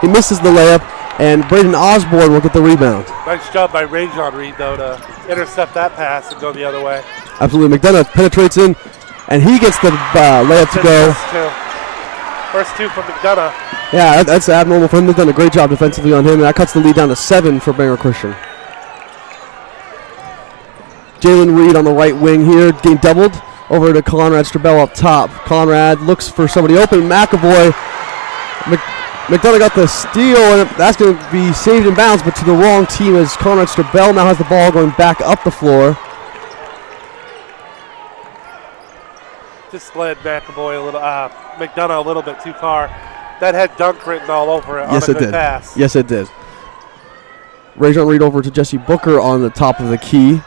He misses the layup, and Braden Osborne will get the rebound. Nice job by Rajon Reed, though, to intercept that pass and go the other way. Absolutely. McDonough penetrates in, and he gets the layup to go. First two from McDonough. Yeah, that's abnormal for him. They've done a great job defensively on him, and that cuts the lead down to 7 for Bangor Christian. Jalen Reed on the right wing here, getting doubled. Over to Conrad Strabell up top. Conrad looks for somebody open. McAvoy. McDonough got the steal, and that's going to be saved in bounds, but to the wrong team as Conrad Strabell now has the ball going back up the floor. Just led McDonough a little bit too far. That had dunk written all over it. Yes, on a it good did. Pass. Yes, it did. Rajon Reed over to Jesse Booker on the top of the key.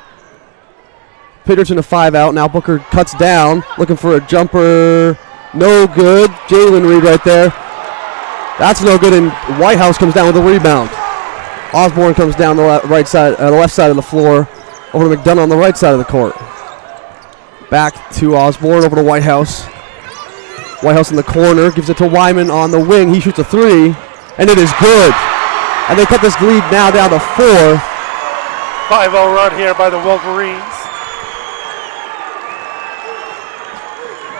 Patriots in a 5 out. Now Booker cuts down, looking for a jumper. No good. Jalen Reed right there. That's no good, and Whitehouse comes down with a rebound. Osborne comes down the left side of the floor, over to McDonough on the right side of the court. Back to Osborne, over to Whitehouse. Whitehouse in the corner, gives it to Wyman on the wing. He shoots a 3, and it is good. And they cut this lead now down to 4. 5-0 run here by the Wolverines.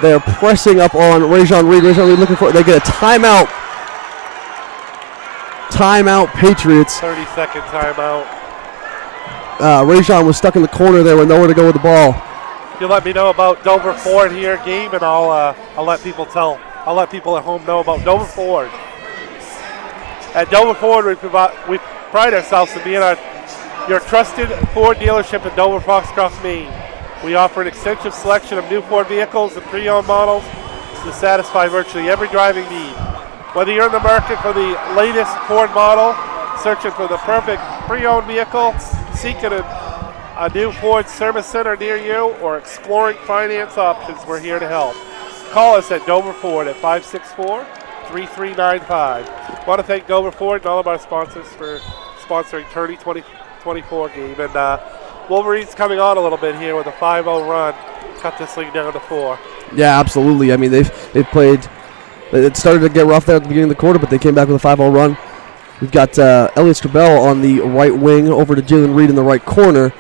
They're pressing up on Rajon Reed. Rajon Reed looking for it. They get a timeout. Timeout, Patriots. 30-second timeout. Rajon was stuck in the corner there with nowhere to go with the ball. You let me know about Dover Ford here, game, and I'll let people at home know about Dover Ford. At Dover Ford, we pride ourselves in being your trusted Ford dealership in Dover, Foxcroft, Maine. We offer an extensive selection of new Ford vehicles and pre-owned models to satisfy virtually every driving need. Whether you're in the market for the latest Ford model, searching for the perfect pre-owned vehicle, seeking a new Ford service center near you, or exploring finance options, we're here to help. Call us at Dover Ford at 564-3395. Want to thank Dover Ford and all of our sponsors for sponsoring Tourney 2024 game. And Wolverines coming on a little bit here with a 5-0 run. Cut this league down to 4. Yeah, absolutely. I mean, they've played. It started to get rough there at the beginning of the quarter, but they came back with a 5-0 run. We've got Elliot Strabell on the right wing, over to Jalen Reed in the right corner.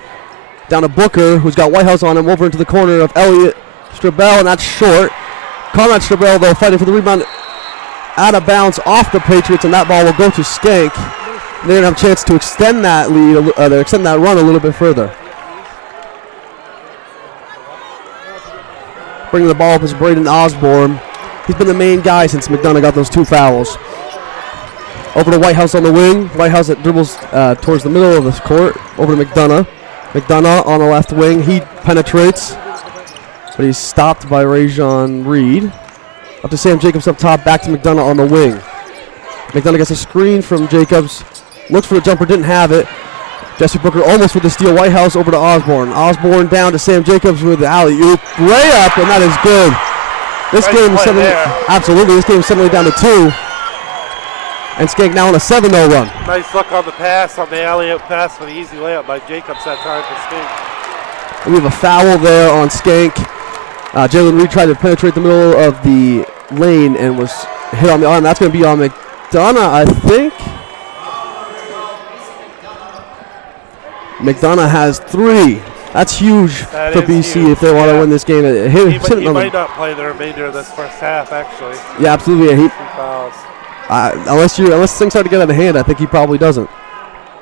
Down to Booker, who's got Whitehouse on him, over into the corner of Elliot Strabell, and that's short. Conrad Strabell, though, fighting for the rebound out of bounds off the Patriots, and that ball will go to Schenck. They're going to have a chance to extend that lead, extend that run a little bit further. Bringing the ball up is Braden Osborne. He's been the main guy since McDonough got those 2 fouls. Over to Whitehouse on the wing. Whitehouse that dribbles towards the middle of this court. Over to McDonough. McDonough on the left wing. He penetrates, but he's stopped by Rajon Reed. Up to Sam Jacobs up top. Back to McDonough on the wing. McDonough gets a screen from Jacobs. Looks for the jumper, didn't have it. Jesse Booker almost with the steal. Whitehouse over to Osborne. Osborne down to Sam Jacobs with the alley-oop. Layup, and that is good. This game is suddenly, absolutely, this game is suddenly down to 2. And Schenck now on a 7-0 run. Nice look on the pass, on the alley-oop pass for the easy layup by Jacobs that time for Schenck. We have a foul there on Schenck. Jalen Reed tried to penetrate the middle of the lane and was hit on the arm. That's going to be on McDonough, I think. McDonough has 3. That's huge for BC huge. If they want to win this game. He might not play the remainder of this first half, actually. Yeah, absolutely. Yeah, 3 fouls. Unless things start to get out of hand, I think he probably doesn't.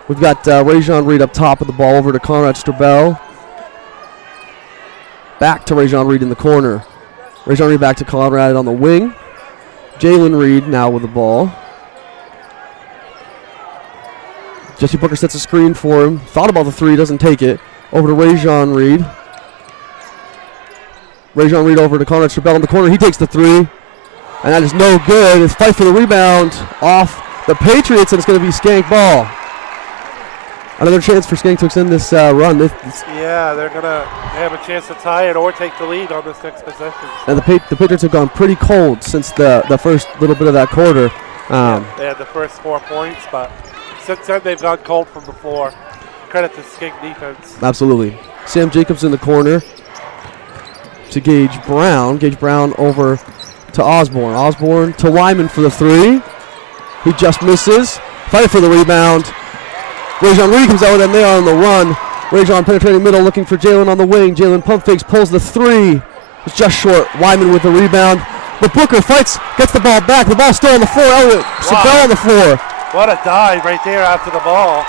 We've got Rajon Reed up top with the ball, over to Conrad Strabell. Back to Rajon Reed in the corner. Rajon Reed back to Conrad on the wing. Jalen Reed now with the ball. Jesse Booker sets a screen for him. Thought about the 3, doesn't take it. Over to Rajon Reed. Rajon Reed over to Conrad Strabell in the corner. He takes the 3. And that is no good. It's fight for the rebound off the Patriots, and it's going to be Schenck ball. Another chance for Schenck to extend this run. Yeah, they're going to have a chance to tie it or take the lead on this next possession. And the Patriots have gone pretty cold since the first little bit of that quarter. They had the first 4 points, but since then they've gone cold from the floor. Credit to Schenck defense. Absolutely. Sam Jacobs in the corner to Gage Brown. Gage Brown over to Osborne. Osborne to Wyman for the 3. He just misses. Fighting for the rebound. Rajon Reed comes out with them. They are on the run. Rajon penetrating middle, looking for Jalen on the wing. Jalen pump fakes, pulls the 3. It's just short. Wyman with the rebound. But Booker fights, gets the ball back. The ball's still on the floor. Elliot Strabell on the floor. What a dive right there after the ball.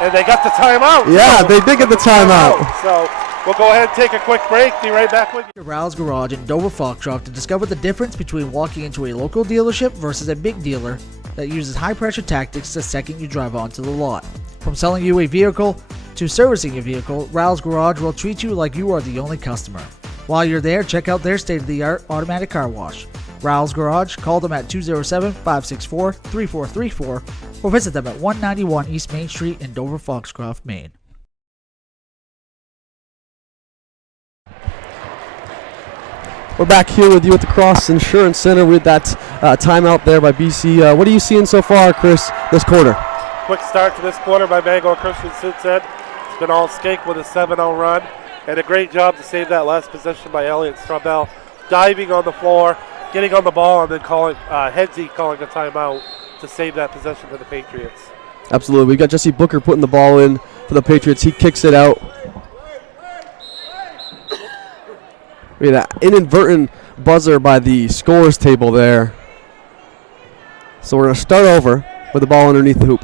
And they got the timeout. Yeah, they did get the timeout. So we'll go ahead and take a quick break. Be right back with you. Rouse Garage in Dover Foxcroft to discover the difference between walking into a local dealership versus a big dealer that uses high-pressure tactics the second you drive onto the lot. From selling you a vehicle to servicing your vehicle, Rouse Garage will treat you like you are the only customer. While you're there, check out their state-of-the-art automatic car wash. Rouse Garage, call them at 207-564-3434 or visit them at 191 East Main Street in Dover Foxcroft, Maine. We're back here with you at the Cross Insurance Center with that timeout there by BC. What are you seeing so far, Chris, this quarter? Quick start to this quarter by Bangor Christian since then. It's been all Schenck with a 7-0 run. And a great job to save that last possession by Elliot Strabell. Diving on the floor, getting on the ball, and then Hedsey calling a timeout to save that possession for the Patriots. Absolutely. We got Jesse Booker putting the ball in for the Patriots. He kicks it out. We had an inadvertent buzzer by the scores table there. So we're going to start over with the ball underneath the hoop.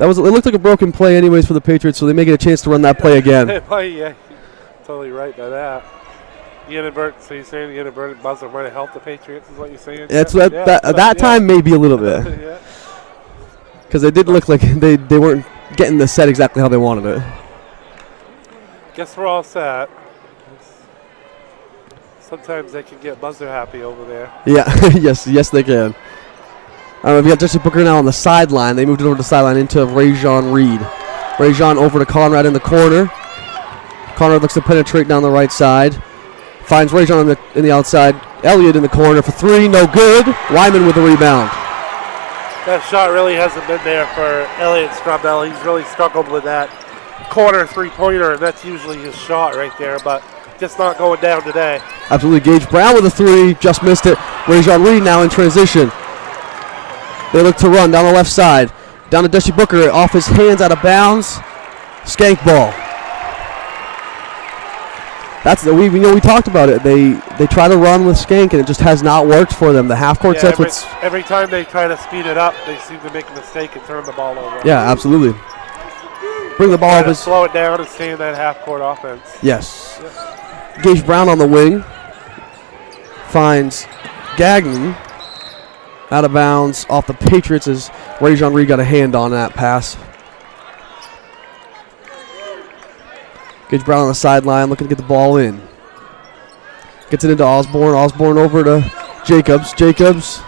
It looked like a broken play anyways for the Patriots, so they may get a chance to run that play again. Yeah, totally right by that. So you're saying the inadvertent buzzer might have helped the Patriots is what you're saying? That time maybe a little bit. Yeah. because they did look like they weren't getting the set exactly how they wanted it. Guess we're all set. Sometimes they can get buzzer happy over there. Yeah, yes they can. We got Jesse Booker now on the sideline. They moved it over to the sideline into Rajon Reed. Rajon over to Conrad in the corner. Conrad looks to penetrate down the right side. Finds Rajon in the outside. Elliott in the corner for three, no good. Wyman with the rebound. That shot really hasn't been there for Elliott Strabell. He's really struggled with that corner three-pointer, and that's usually his shot right there, but just not going down today. Absolutely. Gage Brown with a three, just missed it. Rajon Reed now in transition. They look to run down the left side. Down to Jesse Booker, off his hands, out of bounds. Schenck ball. We talked about it. They try to run with Schenck, and it just has not worked for them. The half court sets. Every time they try to speed it up, they seem to make a mistake and turn the ball over. Yeah, absolutely. Bring the ball up. Slow it down and stay in that half court offense. Yes. Gage Brown on the wing. Finds Gagnon. Out of bounds off the Patriots as Rajon Reed got a hand on that pass. Gage Brown on the sideline looking to get the ball in. Gets it into Osborne. Osborne over to Jacobs. Jacobs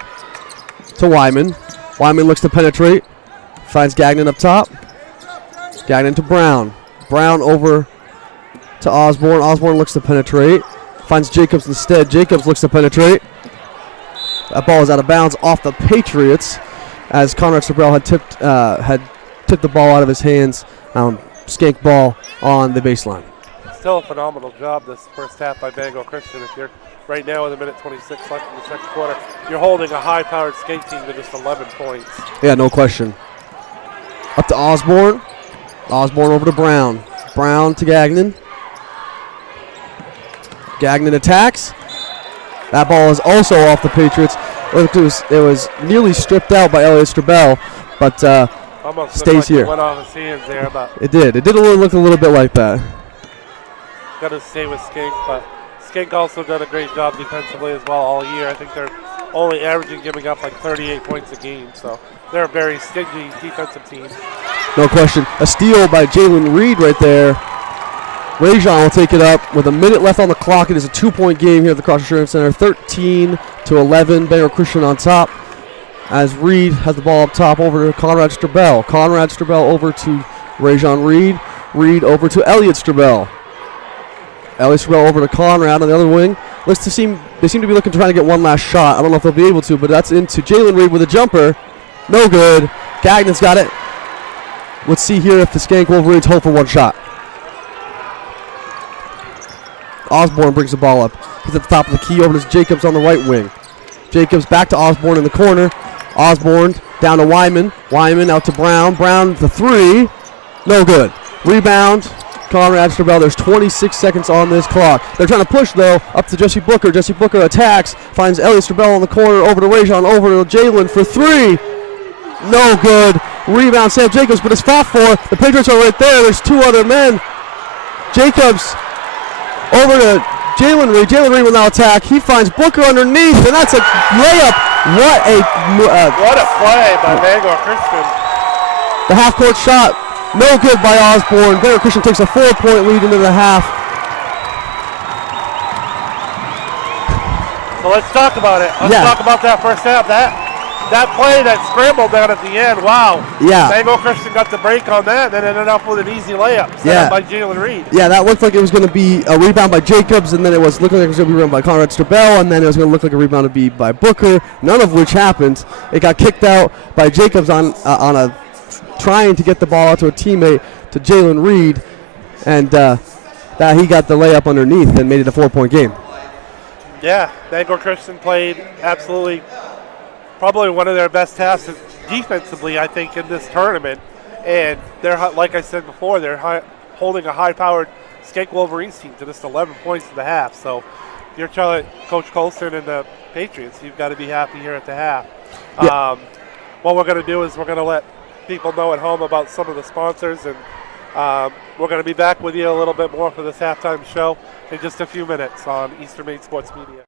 to Wyman. Wyman looks to penetrate. Finds Gagnon up top. Gagnon to Brown. Brown over to Osborne. Osborne looks to penetrate. Finds Jacobs instead. Jacobs looks to penetrate. That ball is out of bounds off the Patriots as Conrad Strabell had tipped the ball out of his hands. Schenck ball on the baseline. Still a phenomenal job this first half by Bangor Christian. If you're right now with a minute 26 left in the second quarter, you're holding a high-powered Schenck team to just 11 points. Yeah, no question. Up to Osborne. Osborne over to Brown. Brown to Gagnon. Gagnon attacks. That ball is also off the Patriots. It was nearly stripped out by Elliott Strabell, but almost stays like here. It went off his hands there, but It did. It did look a little bit like that. got to stay with Schenck, but Schenck also done a great job defensively as well all year. I think they're only averaging giving up like 38 points a game, so they're a very stingy defensive team. No question. A steal by Jalen Reed right there. Rajon will take it up with a minute left on the clock. It is a 2-point game here at the Cross Insurance Center. 13-11. Bangor Christian on top as Reed has the ball up top over to Conrad Strabell. Conrad Strabell over to Rajon Reed. Reed over to Elliott Strabell. Elliott Strabell over to Conrad on the other wing. They seem to be looking to try to get one last shot. I don't know if they'll be able to, but that's into Jalen Reed with a jumper. No good. Gagnon's got it. Let's see here if the Schenck Wolverines hold for one shot. Osborne brings the ball up. He's at the top of the key over to Jacobs on the right wing. Jacobs back to Osborne in the corner. Osborne down to Wyman. Wyman out to Brown. Brown the three. No good. Rebound. Conrad Strabell. There's 26 seconds on this clock. They're trying to push, though, up to Jesse Booker. Jesse Booker attacks. Finds Elliott Strabell in the corner. Over to Rajon. Over to Jalen for three. No good. Rebound Sam Jacobs, but it's fought for. The Patriots are right there. There's two other men. Jacobs over to Jalen Reed. Jalen Reed will now attack. He finds Booker underneath, and that's a layup. What a play by Bangor Christian. The half-court shot, no good by Osborne. Bangor Christian takes a 4-point lead into the half. So let's talk about it. Let's talk about that first half. That play, that scramble down at the end, wow. Yeah. Bangor Christian got the break on that, then ended up with an easy layup set up by Jalen Reed. Yeah, that looked like it was going to be a rebound by Jacobs, and then it was looking like it was going to be rebound by Conrad Strabell, and then it was going to look like a rebound to be by Booker, none of which happened. It got kicked out by Jacobs on a trying to get the ball out to a teammate, to Jalen Reed, and that he got the layup underneath and made it a 4-point game. Yeah, Bangor Christian played absolutely probably one of their best halves defensively, I think, in this tournament. And they're, like I said before, they're holding a high-powered Schenck Wolverines team to just 11 points in the half. So if you're Coach Colston and the Patriots, you've got to be happy here at the half. Yeah. What we're going to do is we're going to let people know at home about some of the sponsors, and we're going to be back with you a little bit more for this halftime show in just a few minutes on Eastern Maine Sports Media.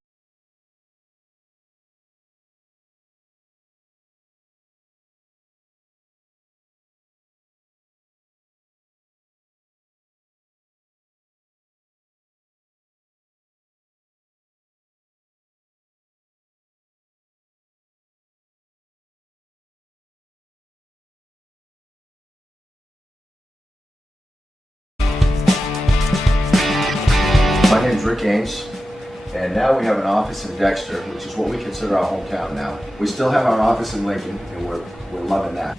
name's Rick Ames, and now we have an office in Dexter, which is what we consider our hometown now. We still have our office in Lincoln, and we're loving that.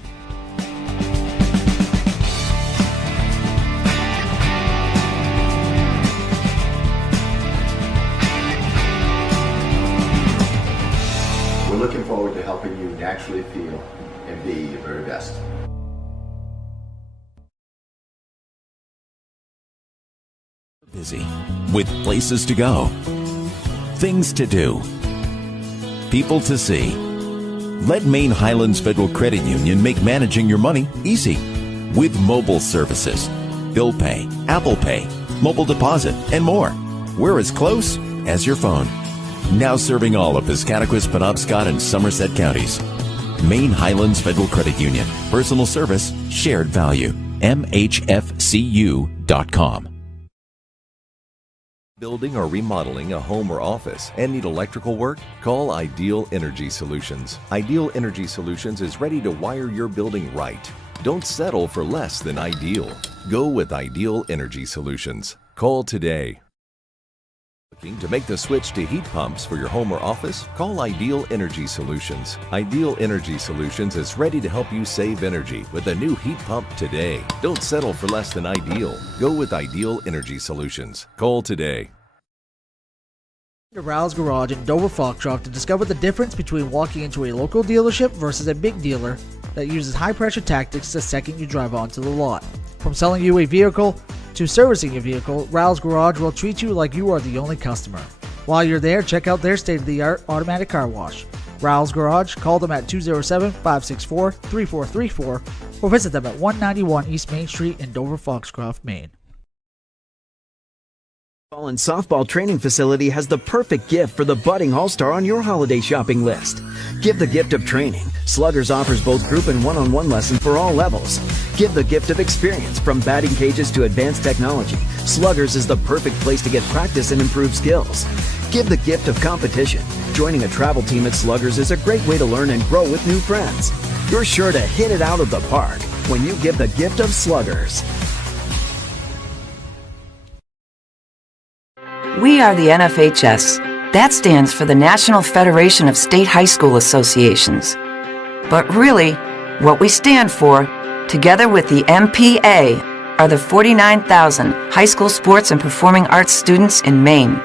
We're looking forward to helping you naturally feel and be your very best. Busy with places to go, things to do, people to see. Let Maine Highlands Federal Credit Union make managing your money easy with mobile services, bill pay, Apple Pay, mobile deposit, and more. We're as close as your phone. Now serving all of Piscataquis, Penobscot, and Somerset counties. Maine Highlands Federal Credit Union. Personal service, shared value. MHFCU.com. Building or remodeling a home or office and need electrical work? Call Ideal Energy Solutions. Ideal Energy Solutions is ready to wire your building right. Don't settle for less than ideal. Go with Ideal Energy Solutions. Call today. Looking to make the switch to heat pumps for your home or office? Call Ideal Energy Solutions. Ideal Energy Solutions is ready to help you save energy with a new heat pump today. Don't settle for less than ideal. Go with Ideal Energy Solutions. Call today. To Rouse Garage in Dover Foxcroft to discover the difference between walking into a local dealership versus a big dealer that uses high-pressure tactics the second you drive onto the lot. From selling you a vehicle to servicing your vehicle, Rouse Garage will treat you like you are the only customer. While you're there, check out their state-of-the-art automatic car wash. Rouse Garage, call them at 207-564-3434 or visit them at 191 East Main Street in Dover Foxcroft, Maine. Baseball and softball training facility has the perfect gift for the budding all-star on your holiday shopping list. Give the gift of training. Sluggers offers both group and one-on-one lessons for all levels. Give the gift of experience. From batting cages to advanced technology, Sluggers is the perfect place to get practice and improve skills. Give the gift of competition. Joining a travel team at Sluggers is a great way to learn and grow with new friends. You're sure to hit it out of the park when you give the gift of Sluggers. We are the NFHS. That stands for the National Federation of State High School Associations. But really, what we stand for, together with the MPA, are the 49,000 high school sports and performing arts students in Maine.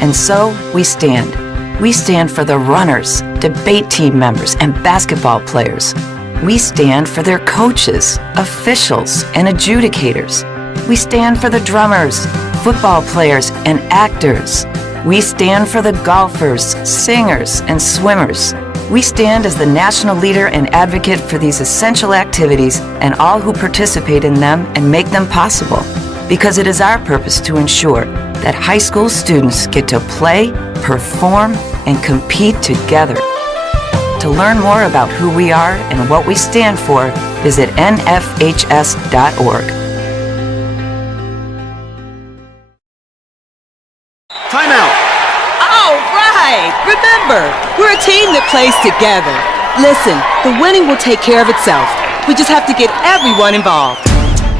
And so, we stand. We stand for the runners, debate team members, and basketball players. We stand for their coaches, officials, and adjudicators. We stand for the drummers, football players, and actors. We stand for the golfers, singers, and swimmers. We stand as the national leader and advocate for these essential activities and all who participate in them and make them possible, because it is our purpose to ensure that high school students get to play, perform, and compete together. To learn more about who we are and what we stand for, visit nfhs.org. Timeout! All right! Remember, we're a team that plays together. Listen, the winning will take care of itself. We just have to get everyone involved.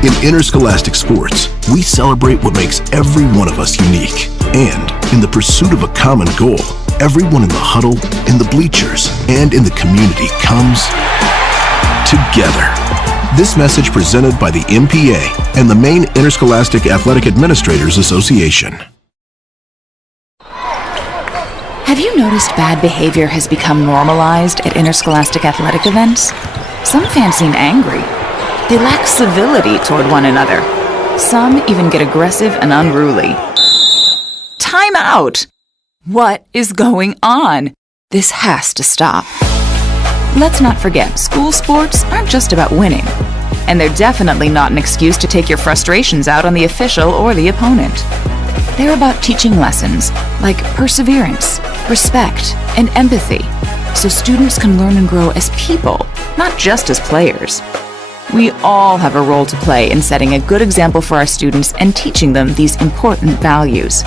In interscholastic sports, we celebrate what makes every one of us unique. And in the pursuit of a common goal, everyone in the huddle, in the bleachers, and in the community comes together. This message presented by the MPA and the Maine Interscholastic Athletic Administrators Association. Have you noticed bad behavior has become normalized at interscholastic athletic events? Some fans seem angry. They lack civility toward one another. Some even get aggressive and unruly. Time out! What is going on? This has to stop. Let's not forget, school sports aren't just about winning. And they're definitely not an excuse to take your frustrations out on the official or the opponent. They're about teaching lessons like perseverance, respect, and empathy, so students can learn and grow as people, not just as players. We all have a role to play in setting a good example for our students and teaching them these important values.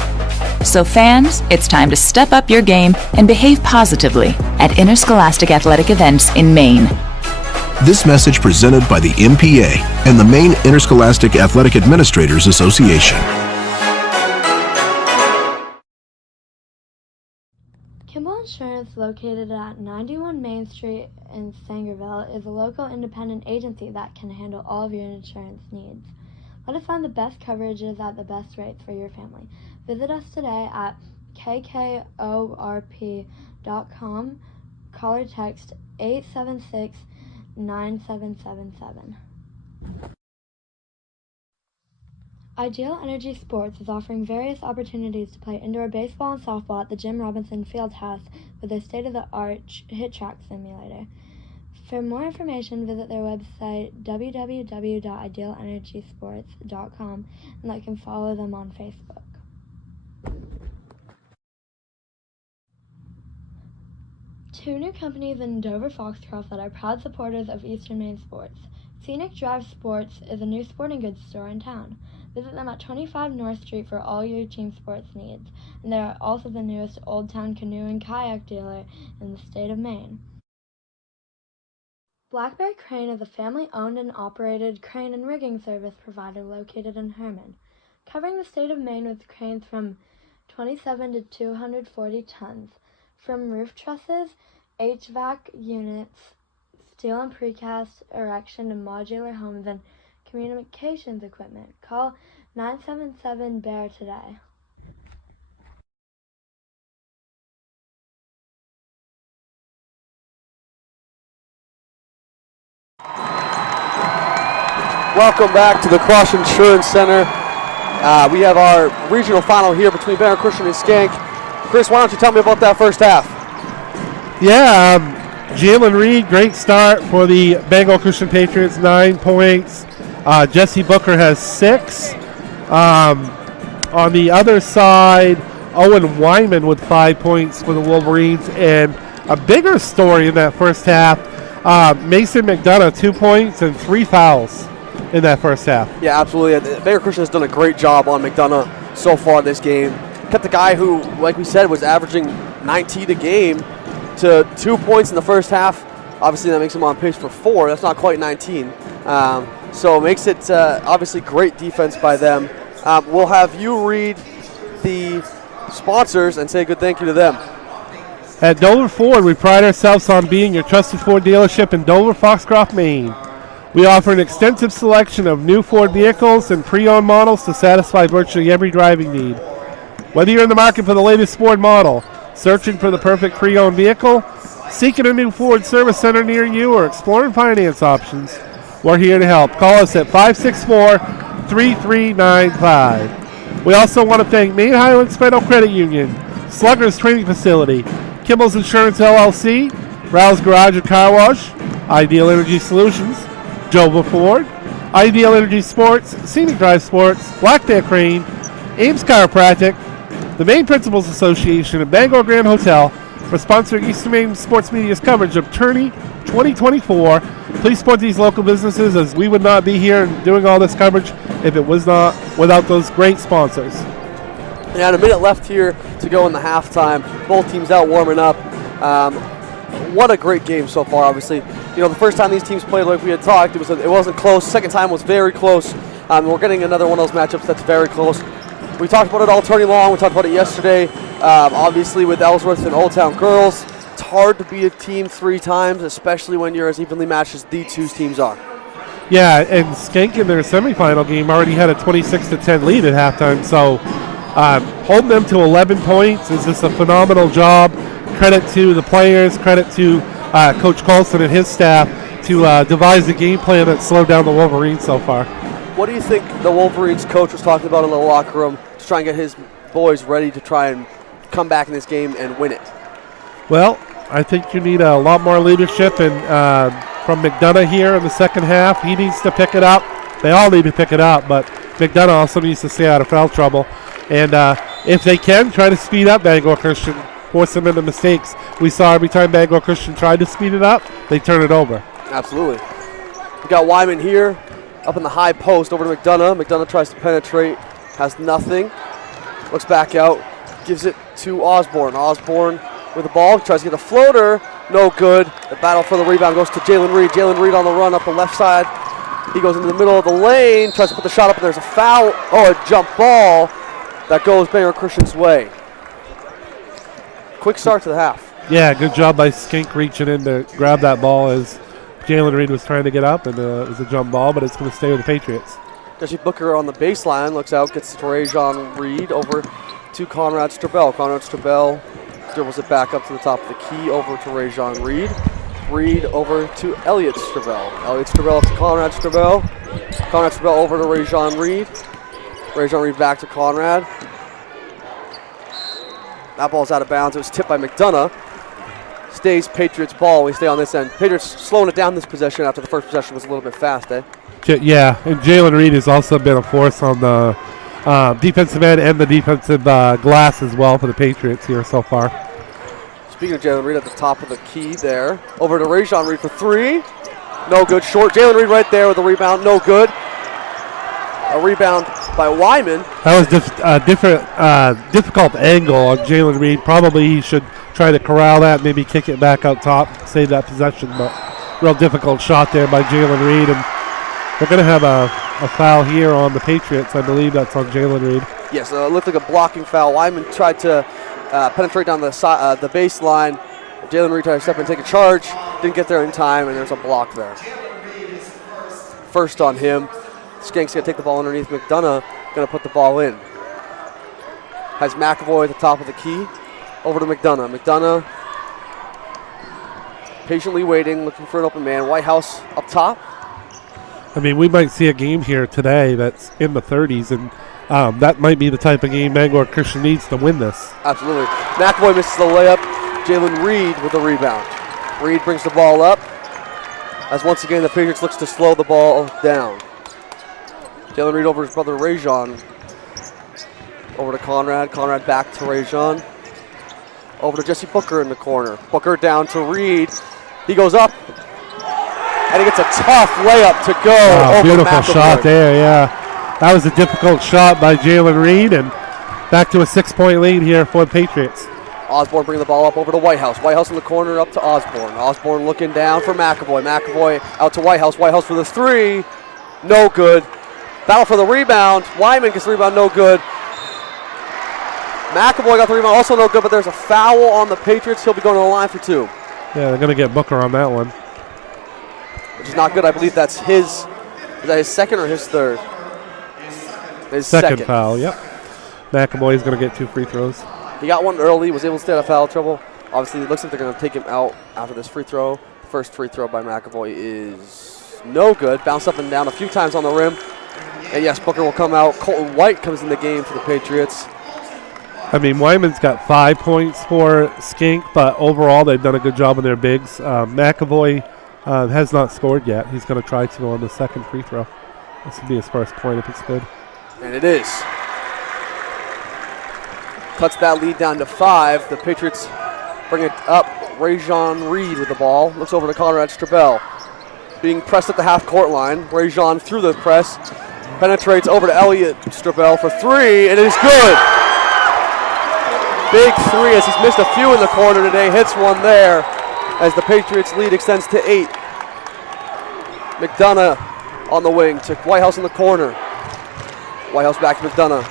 So fans, it's time to step up your game and behave positively at interscholastic athletic events in Maine. This message presented by the MPA and the Maine Interscholastic Athletic Administrators Association. Mabel Insurance, located at 91 Main Street in Sangerville, is a local independent agency that can handle all of your insurance needs. Let us find the best coverages at the best rates for your family. Visit us today at kkorp.com. Call or text 876-9777. Ideal Energy Sports is offering various opportunities to play indoor baseball and softball at the Jim Robinson Fieldhouse with their state-of-the-art hit track simulator. For more information, visit their website www.idealenergysports.com and like and follow them on Facebook. Two new companies in Dover Foxcroft that are proud supporters of Eastern Maine sports. Scenic Drive Sports is a new sporting goods store in town. Visit them at 25 North Street for all your team sports needs, and they are also the newest Old Town canoe and kayak dealer in the state of Maine. Blackberry Crane is a family-owned and operated crane and rigging service provider located in Herman, covering the state of Maine with cranes from 27 to 240 tons, from roof trusses, HVAC units, steel and precast erection to modular homes and communications equipment. Call 977-BEAR today. Welcome back to the Crush Insurance Center. We have our regional final here between Bangor Christian and Schenck. Chris, why don't you tell me about that first half? Yeah, Jalen Reed, great start for the Bangor Christian Patriots, 9 points. Jesse Booker has 6. On the other side, Owen Wyman with 5 points for the Wolverines. And a bigger story in that first half, Mason McDonough, 2 points and 3 fouls in that first half. Yeah, absolutely. Bangor Christian has done a great job on McDonough so far this game. Kept the guy who, like we said, was averaging 19 a game to 2 points in the first half. Obviously, that makes him on pace for 4. That's not quite 19. So it makes it obviously great defense by them. We'll have you read the sponsors and say a good thank you to them. At Dover Ford, we pride ourselves on being your trusted Ford dealership in Dover, Foxcroft, Maine. We offer an extensive selection of new Ford vehicles and pre-owned models to satisfy virtually every driving need. Whether you're in the market for the latest Ford model, searching for the perfect pre-owned vehicle, seeking a new Ford service center near you, or exploring finance options, we're here to help. Call us at 564-3395. We also want to thank Maine Highlands Federal Credit Union, Sluggers Training Facility, Kimball's Insurance LLC, Rouse Garage and Car Wash, Ideal Energy Solutions, Dover Ford, Ideal Energy Sports, Scenic Drive Sports, Black Bear Crane, Ames Chiropractic, the Maine Principals Association, and Bangor Grand Hotel for sponsoring Eastern Maine Sports Media's coverage of Tourney 2024. Please support these local businesses, as we would not be here and doing all this coverage if it was not without those great sponsors. And a minute left here to go in the halftime. Both teams out warming up. What a great game so far, obviously. You know, the first time these teams played, like we had talked, it wasn't close. Second time was very close. We're getting another one of those matchups that's very close. We talked about it all turning long. We talked about it yesterday. Obviously, with Ellsworth and Old Town girls, it's hard to beat a team 3 times, especially when you're as evenly matched as these two teams are. Yeah, and Schenck in their semifinal game already had a 26-10 lead at halftime. So holding them to 11 points is just a phenomenal job. Credit to the players, credit to Coach Colson and his staff to devise a game plan that slowed down the Wolverines so far. What do you think the Wolverines coach was talking about in the locker room to try and get his boys ready to try and come back in this game and win it? Well, I think you need a lot more leadership and from McDonough here in the second half. He needs to pick it up. They all need to pick it up, but McDonough also needs to stay out of foul trouble. And if they can, try to speed up Bangor Christian, force them into mistakes. We saw every time Bangor Christian tried to speed it up, they turn it over. Absolutely. We got Wyman here, up in the high post, over to McDonough. McDonough tries to penetrate, has nothing. Looks back out, gives it to Osborne. Osborne with the ball, tries to get a floater, no good. The battle for the rebound goes to Jalen Reed. Jalen Reed on the run up the left side. He goes into the middle of the lane, tries to put the shot up, and there's a foul. Oh, a jump ball that goes Bangor Christian's way. Quick start to the half. Yeah, good job by Schenck reaching in to grab that ball as Jalen Reed was trying to get up, and it was a jump ball, but it's going to stay with the Patriots. Jesse Booker on the baseline, looks out, gets to Rajon Reed over to Conrad Strabel. Conrad Strabel dribbles it back up to the top of the key over to Rajon Reed. Reed over to Elliot Strabel. Elliot Strabel up to Conrad Strabel. Conrad Strabel over to Rajon Reed. Rajon Reed back to Conrad. That ball's out of bounds. It was tipped by McDonough. Stays Patriots ball. We stay on this end. Patriots slowing it down this possession after the first possession was a little bit fast, eh? Yeah, and Jalen Reed has also been a force on the defensive end and the defensive glass as well for the Patriots here so far. Speaking of Jalen Reed at the top of the key there. Over to Rajon Reed for three. No good. Short. Jalen Reed right there with the rebound. No good. A rebound by Wyman. That was difficult angle on Jalen Reed. Probably he should try to corral that, maybe kick it back out top, save that possession. But real difficult shot there by Jalen Reed. And we're going to have a foul here on the Patriots. I believe that's on Jalen Reed. Yes, it looked like a blocking foul. Wyman tried to penetrate down the baseline. Jalen Reed tried to step in and take a charge. Didn't get there in time, and there's a block there. First on him. Skenk's going to take the ball underneath McDonough. Going to put the ball in. Has McAvoy at the top of the key. Over to McDonough. McDonough patiently waiting, looking for an open man. Whitehouse up top. I mean, we might see a game here today that's in the 30s, and that might be the type of game Bangor Christian needs to win this. Absolutely. McAvoy misses the layup. Jalen Reed with the rebound. Reed brings the ball up. As once again, the Patriots looks to slow the ball down. Jalen Reed over his brother Rajon. Over to Conrad. Conrad back to Rajon. Over to Jesse Booker in the corner. Booker down to Reed. He goes up. And he gets a tough layup to go. Over beautiful McAvoy. shot there, yeah. That was a difficult shot by Jalen Reed, and back to a 6-point lead here for the Patriots. Osborne bringing the ball up over to Whitehouse. Whitehouse in the corner up to Osborne. Osborne looking down for McAvoy. McAvoy out to Whitehouse. Whitehouse for the three. No good. Battle for the rebound. Wyman gets the rebound. No good. McAvoy got the rebound. Also no good, but there's a foul on the Patriots. He'll be going to the line for two. Yeah, they're going to get Booker on that one. Which is not good. I believe that's his. Is that his second or his third? His second foul, yep. McAvoy is going to get 2 free throws. He got one early, was able to stay out of foul trouble. Obviously, it looks like they're going to take him out after this free throw. First free throw by McAvoy is no good. Bounced up and down a few times on the rim. And yes, Booker will come out. Colton White comes in the game for the Patriots. I mean, Wyman's got 5 points for Schenck, but overall they've done a good job on their bigs. McAvoy has not scored yet. He's going to try to on the second free throw. This will be his first point if it's good. And it is. Cuts that lead down to 5. The Patriots bring it up. Rajon Reed with the ball. Looks over to Conrad Strabel. Being pressed at the half-court line. Rajon through the press. Penetrates over to Elliot Strabel for 3, and it is good. Big 3 as he's missed a few in the corner today. Hits one there as the Patriots lead extends to 8. McDonough on the wing to Whitehouse in the corner. Whitehouse back to McDonough.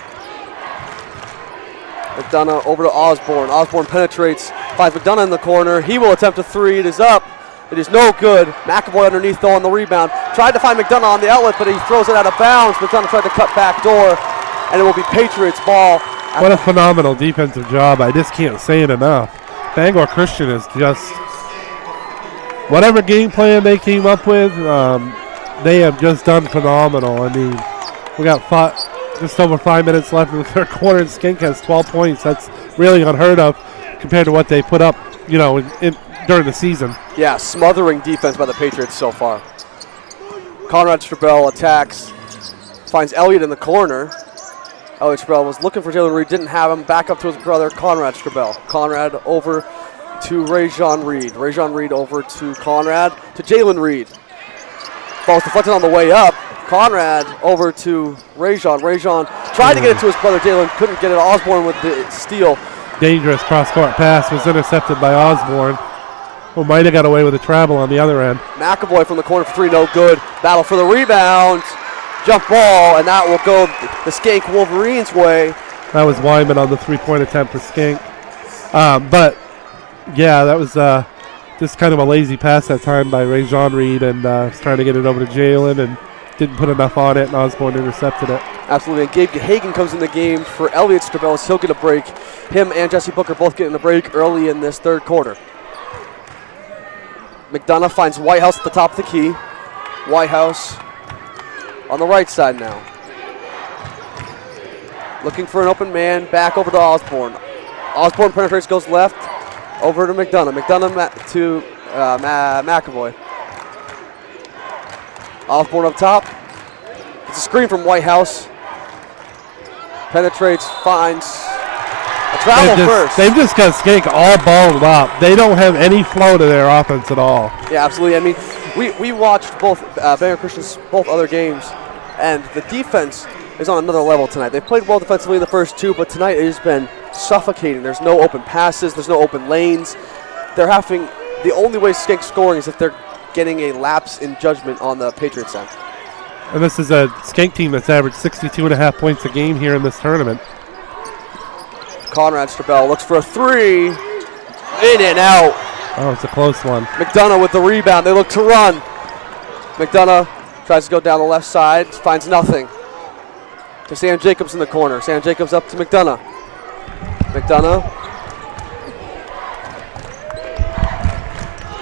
McDonough over to Osborne. Osborne penetrates, finds McDonough in the corner. He will attempt a 3. It is up. It is no good. McAvoy underneath though on the rebound. Tried to find McDonough on the outlet, but he throws it out of bounds. McDonough tried to cut back door, and it will be Patriots ball. What a phenomenal defensive job. I just can't say it enough. Bangor Christian is just, whatever game plan they came up with, they have just done phenomenal. I mean, we got just over 5 minutes left in the third quarter, and Schenck has 12 points. That's really unheard of compared to what they put up, during the season. Yeah, smothering defense by the Patriots so far. Conrad Strabel attacks, finds Elliott in the corner. Elliott Strabel was looking for Jalen Reed, didn't have him. Back up to his brother, Conrad Strabel. Conrad over to Rajon Reed. Rajon Reed over to Conrad, to Jalen Reed. Ball's deflected on the way up. Conrad over to Rajon. Rajon tried to get it to his brother Jalen, couldn't get it. Osborne with the steal. Dangerous cross-court pass was intercepted by Osborne, who might have got away with a travel on the other end. McAvoy from the corner for 3, no good. Battle for the rebound. Jump ball, and that will go the Schenck Wolverines' way. That was Wyman on the 3-point attempt for Schenck. But Yeah, that was just kind of a lazy pass that time by Ray Jean Reed, and was trying to get it over to Jalen and didn't put enough on it, and Osborne intercepted it. Absolutely, and Gabe Hagan comes in the game for Elliot Strabellis. He'll get a break. Him and Jesse Booker both getting a break early in this third quarter. McDonough finds Whitehouse at the top of the key. Whitehouse on the right side now. Looking for an open man, back over to Osborne. Osborne penetrates, goes left, over to McDonough. McDonough to McAvoy. Osborne up top. It's a screen from Whitehouse. Penetrates, finds a travel first. They've just got Schenck all balled up. They don't have any flow to their offense at all. Yeah, absolutely. I mean, we watched both Bangor Christian's both other games, and the defense is on another level tonight. They played well defensively in the first two, but tonight it has been suffocating. There's no open passes. There's no open lanes. They're having the only way Schenck's scoring is if they're getting a lapse in judgment on the Patriots end. And this is a Schenck team that's averaged 62.5 points a game here in this tournament. Conrad Strabell looks for a three. In and out. Oh, it's a close one. McDonough with the rebound. They look to run. McDonough tries to go down the left side. Finds nothing. To Sam Jacobs in the corner. Sam Jacobs up to McDonough. McDonough.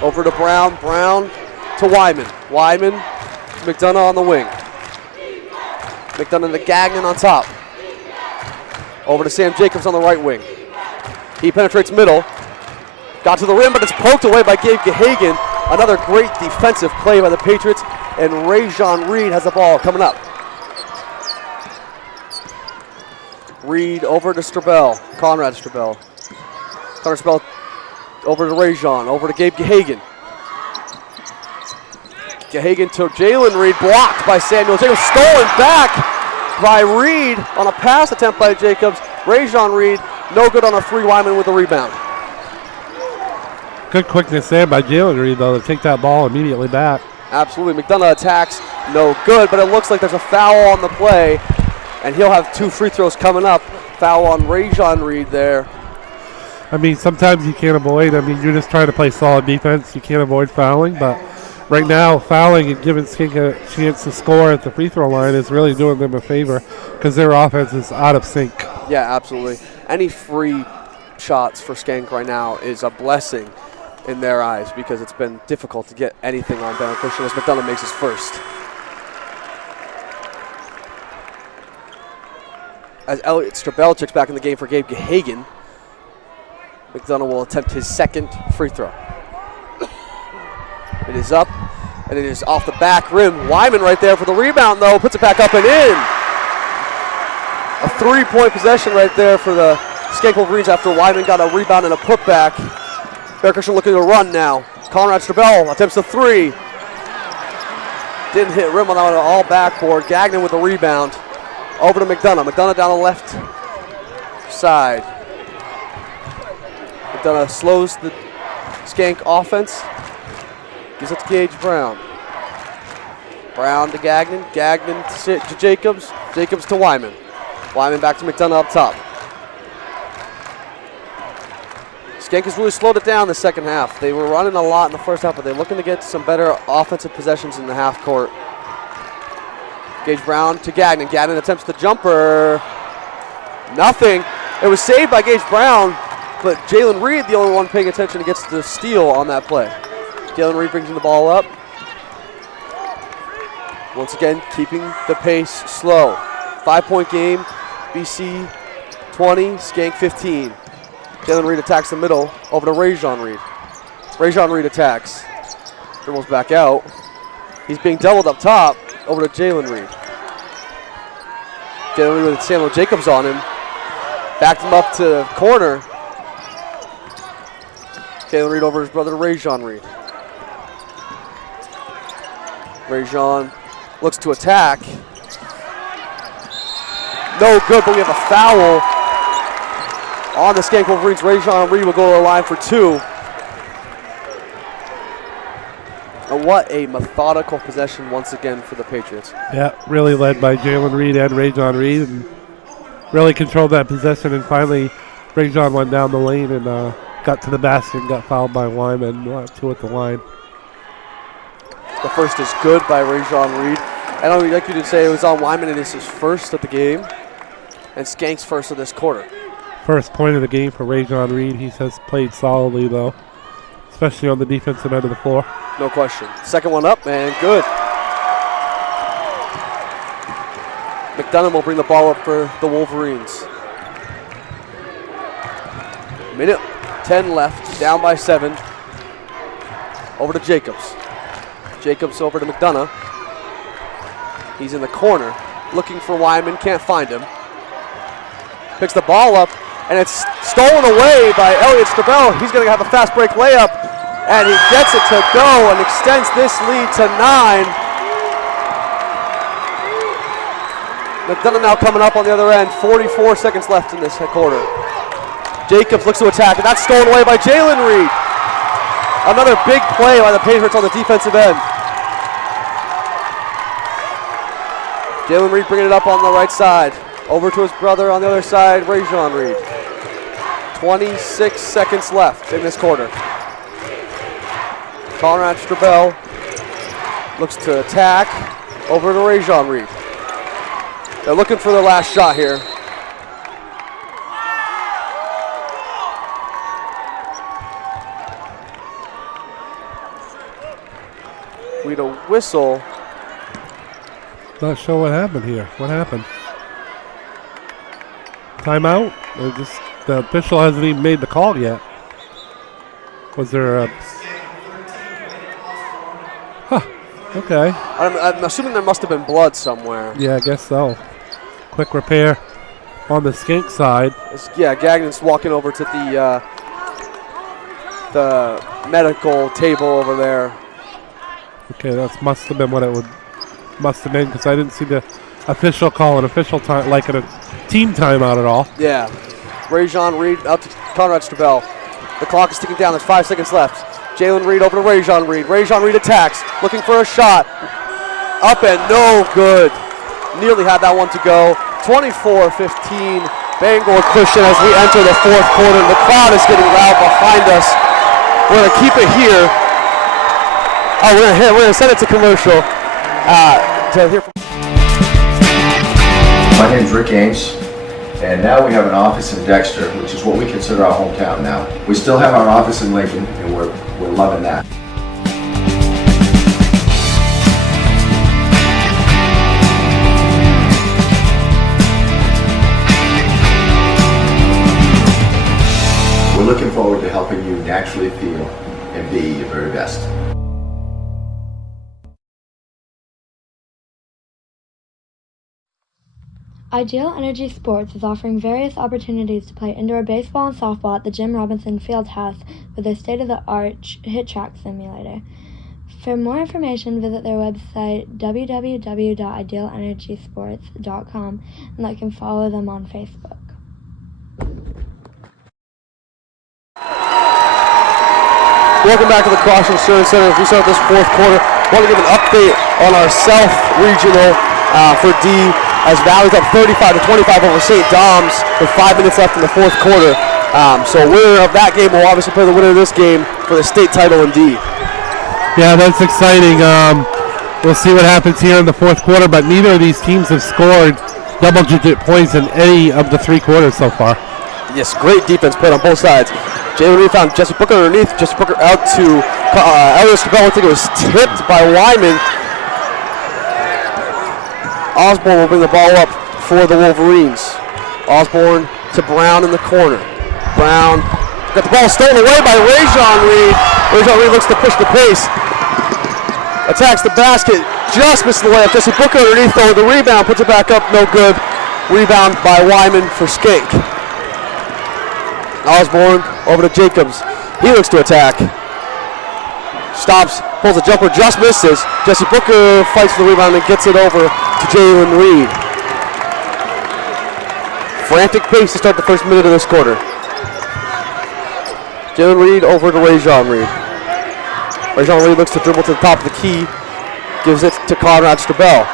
Over to Brown. Brown to Wyman. Wyman. McDonough on the wing. McDonough to Gagnon on top. Over to Sam Jacobs on the right wing. He penetrates middle. Got to the rim, but it's poked away by Gabe Gahagan. Another great defensive play by the Patriots. And Ray Jean Reed has the ball coming up. Reed over to Strabell. Conrad Strabell. Conrad Strabell over to Ray Jean. Over to Gabe Gahagan. Gahagan to Jalen Reed. Blocked by Samuel Jacobs. Stolen back by Reed on a pass attempt by Jacobs. Ray Jean Reed. No good on a three. Wyman with the rebound. Good quickness there by Jalen Reed, though, to take that ball immediately back. Absolutely. McDonough attacks. No good, but it looks like there's a foul on the play, and he'll have two free throws coming up. Foul on Ray Jean Reed there. I mean, sometimes you can't avoid. I mean, you're just trying to play solid defense. You can't avoid fouling, but right now, fouling and giving Schenck a chance to score at the free throw line is really doing them a favor because their offense is out of sync. Yeah, absolutely. Any free shots for Schenck right now is a blessing in their eyes because it's been difficult to get anything on Bangor Christian as McDonough makes his first. As Elliot Strabell checks back in the game for Gabe Gahagan, McDonough will attempt his second free throw. It is up, and it is off the back rim. Wyman right there for the rebound, though. Puts it back up and in. A three-point possession right there for the Schenck Wolverines after Wyman got a rebound and a putback. Bangor Christian looking to run now. Conrad Strabell attempts a three. Didn't hit rim on that one, all backboard. Gagnon with the rebound. Over to McDonough. McDonough down the left side. McDonough slows the Schenck offense. Gives it to Gage Brown. Brown to Gagnon. Gagnon to Jacobs. Jacobs to Wyman. Wyman back to McDonough up top. Schenck has really slowed it down the second half. They were running a lot in the first half, but they're looking to get some better offensive possessions in the half court. Gage Brown to Gagnon. Gagnon attempts the jumper. Nothing. It was saved by Gage Brown, but Jalen Reed, the only one paying attention, gets the steal on that play. Jalen Reed brings the ball up. Once again, keeping the pace slow. 5-point game. BC 20, Schenck 15. Jalen Reed attacks the middle, over to Ray Jean Reed. Ray Jean Reed attacks. Dribbles back out. He's being doubled up top, over to Jalen Reed. Jalen Reed with Samuel Jacobs on him. Backed him up to the corner. Jalen Reed over his brother Ray Jean Reed. Ray Jean looks to attack. No good, but we have a foul on the Schenck Wolverines. Ray Jean Reed will go to the line for two. And what a methodical possession once again for the Patriots. Yeah, really led by Jalen Reed and Ray Jean Reed, and really controlled that possession. And finally, Ray Jean went down the lane and got to the basket and got fouled by Wyman. We'll have 2 at the line. The first is good by Rajon Reed. I know, like you did say, it was on Wyman, and this is first of the game, and Schenck's first of this quarter. First point of the game for Rajon Reed. He has played solidly, though, especially on the defensive end of the floor. No question. Second one up, and good. McDonough will bring the ball up for the Wolverines. Minute 10 left, down by 7. Over to Jacobs. Jacobs over to McDonough. He's in the corner, looking for Wyman, can't find him. Picks the ball up, and it's stolen away by Elliot Strabell. He's going to have a fast break layup, and he gets it to go and extends this lead to 9. McDonough now coming up on the other end. 44 seconds left in this quarter. Jacobs looks to attack, and that's stolen away by Jalen Reed. Another big play by the Patriots on the defensive end. Jalen Reed bringing it up on the right side. Over to his brother on the other side, Rajon Reed. 26 seconds left in this quarter. Conrad Strabell looks to attack. Over to Rajon Reed. They're looking for their last shot here. We need a whistle. Not sure what happened here. What happened? Timeout? The official hasn't even made the call yet. Was there a... Huh. Okay. I'm assuming there must have been blood somewhere. Yeah, I guess so. Quick repair on the Schenck side. Yeah, Gagnon's walking over to the medical table over there. Okay, that must have been what it must have been, because I didn't see the official call an official time, like a team timeout at all. Yeah. Rajon Reed out to Conrad Strabell. The clock is ticking down. There's 5 seconds left. Jalen Reed over to Rajon Reed. Rajon Reed attacks, looking for a shot. Up and no good. Nearly had that one to go. 24-15, Bangor Christian as we enter the fourth quarter. The crowd is getting loud behind us. We're going to keep it here. Oh, we're going to send it to commercial. To hear from My name's Rick Ames, and now we have an office in Dexter, which is what we consider our hometown now. We still have our office in Lincoln, and we're loving that. We're looking forward to helping you naturally feel and be your very best. Ideal Energy Sports is offering various opportunities to play indoor baseball and softball at the Jim Robinson Fieldhouse with their state-of-the-art hit track simulator. For more information, visit their website www.idealenergysports.com and like and follow them on Facebook. Welcome back to the Cross Insurance Center. As we start this fourth quarter, I want to give an update on our South Regional for D, as Valley's up 35-25 over St. Dom's with 5 minutes left in the fourth quarter. So winner of that game will obviously play the winner of this game for the state title in D. Yeah, that's exciting. We'll see what happens here in the fourth quarter, but neither of these teams have scored double-digit points in any of the 3 quarters so far. Yes, great defense played on both sides. Jalen Reed found Jesse Booker underneath. Jesse Booker out to Elliot Strabell. I think it was tipped by Wyman. Osborne will bring the ball up for the Wolverines. Osborne to Brown in the corner. Brown got the ball stolen away by Rajon Reed. Rajon Reed looks to push the pace. Attacks the basket. Just missed the layup. Jesse Booker underneath though. The rebound puts it back up. No good. Rebound by Wyman for Schenck. Osborne over to Jacobs. He looks to attack. Stops, pulls a jumper, just misses. Jesse Booker fights for the rebound and gets it over to Jalen Reed. Frantic pace to start the first minute of this quarter. Jalen Reed over to Rajon Reed. Rajon Reed looks to dribble to the top of the key. Gives it to Conrad Strabell.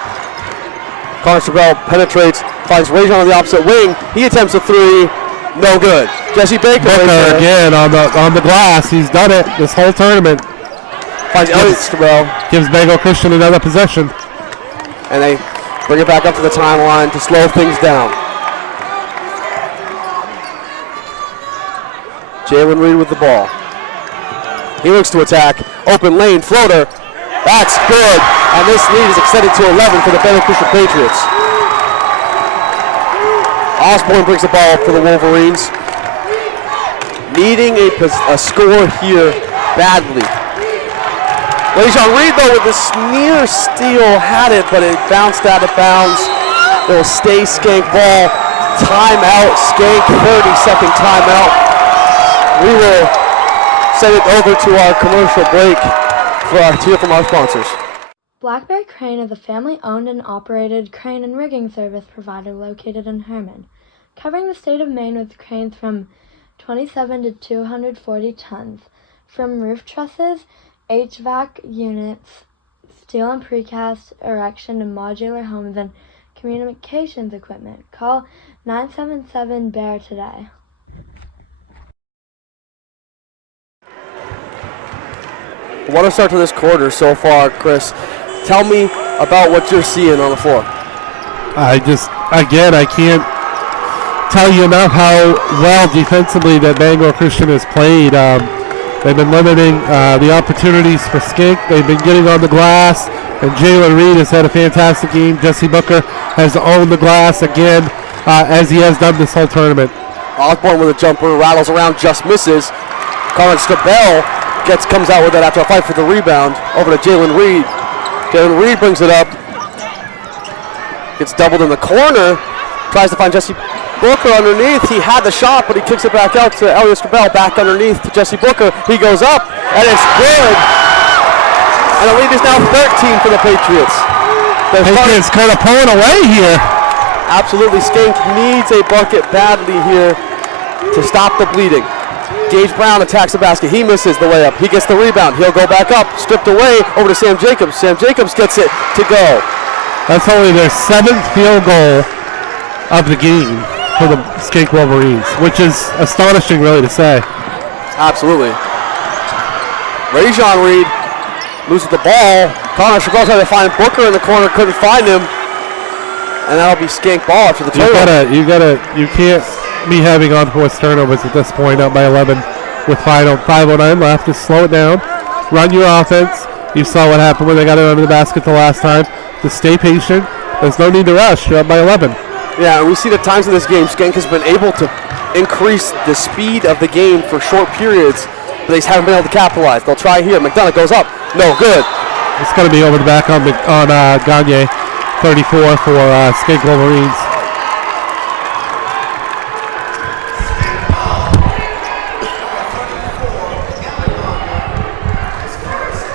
Conrad Strabell penetrates, finds Rajon on the opposite wing. He attempts a three. No good. Jesse Baker again on the glass. He's done it this whole tournament. Finds Elliott Strabell. Gives Bangor Christian another possession. And they bring it back up to the timeline to slow things down. Jalen Reed with the ball. He looks to attack. Open lane, floater. That's good. And this lead is extended to 11 for the Bangor Christian Patriots. Osborne brings the ball up for the Wolverines. Needing a score here badly. Lejon Reed, though, with the near steal, had it, but it bounced out of bounds. It will stay Schenck ball. Timeout, Schenck, 30-second timeout. We will send it over to our commercial break to hear from our sponsors. Blackberry Crane is a family-owned and operated crane and rigging service provider located in Herman, covering the state of Maine with cranes from 27 to 240 tons, from roof trusses, HVAC units, steel and precast, erection and modular homes, and communications equipment. Call 977-BEAR today. What a start to this quarter so far, Chris. Tell me about what you're seeing on the floor. I can't tell you enough how well defensively that Bangor Christian has played. They've been limiting the opportunities for Schenck. They've been getting on the glass, and Jalen Reed has had a fantastic game. Jesse Booker has owned the glass again, as he has done this whole tournament. Osborne with a jumper, rattles around, just misses. Colin Stabell comes out with it after a fight for the rebound. Over to Jalen Reed. Jalen Reed brings it up. Gets doubled in the corner. Tries to find Jesse Booker underneath. He had the shot, but he kicks it back out to Elliott Strabell. Back underneath to Jesse Booker. He goes up, and it's good. And the lead is now 13 for the Patriots. Patriots kind of pulling away here. Absolutely, Schenck needs a bucket badly here to stop the bleeding. Gage Brown attacks the basket. He misses the layup. He gets the rebound. He'll go back up, stripped away, over to Sam Jacobs. Sam Jacobs gets it to go. That's only their 7th field goal of the game for the Schenck Wolverines, which is astonishing, really, to say. Absolutely. Rajon Reed loses the ball. Connor Chabot tried to find Booker in the corner, couldn't find him. And that'll be Schenck ball after the turnover. You can't be having on-force turnovers at this point, up by 11 with 5:09 left. Just slow it down. Run your offense. You saw what happened when they got it under the basket the last time. Just stay patient. There's no need to rush. You're up by 11. Yeah, and we see the times in this game, Schenck has been able to increase the speed of the game for short periods, but they just haven't been able to capitalize. They'll try here. McDonough goes up. No good. It's going to be over the back on Gagne. 34 for Schenck Wolverines.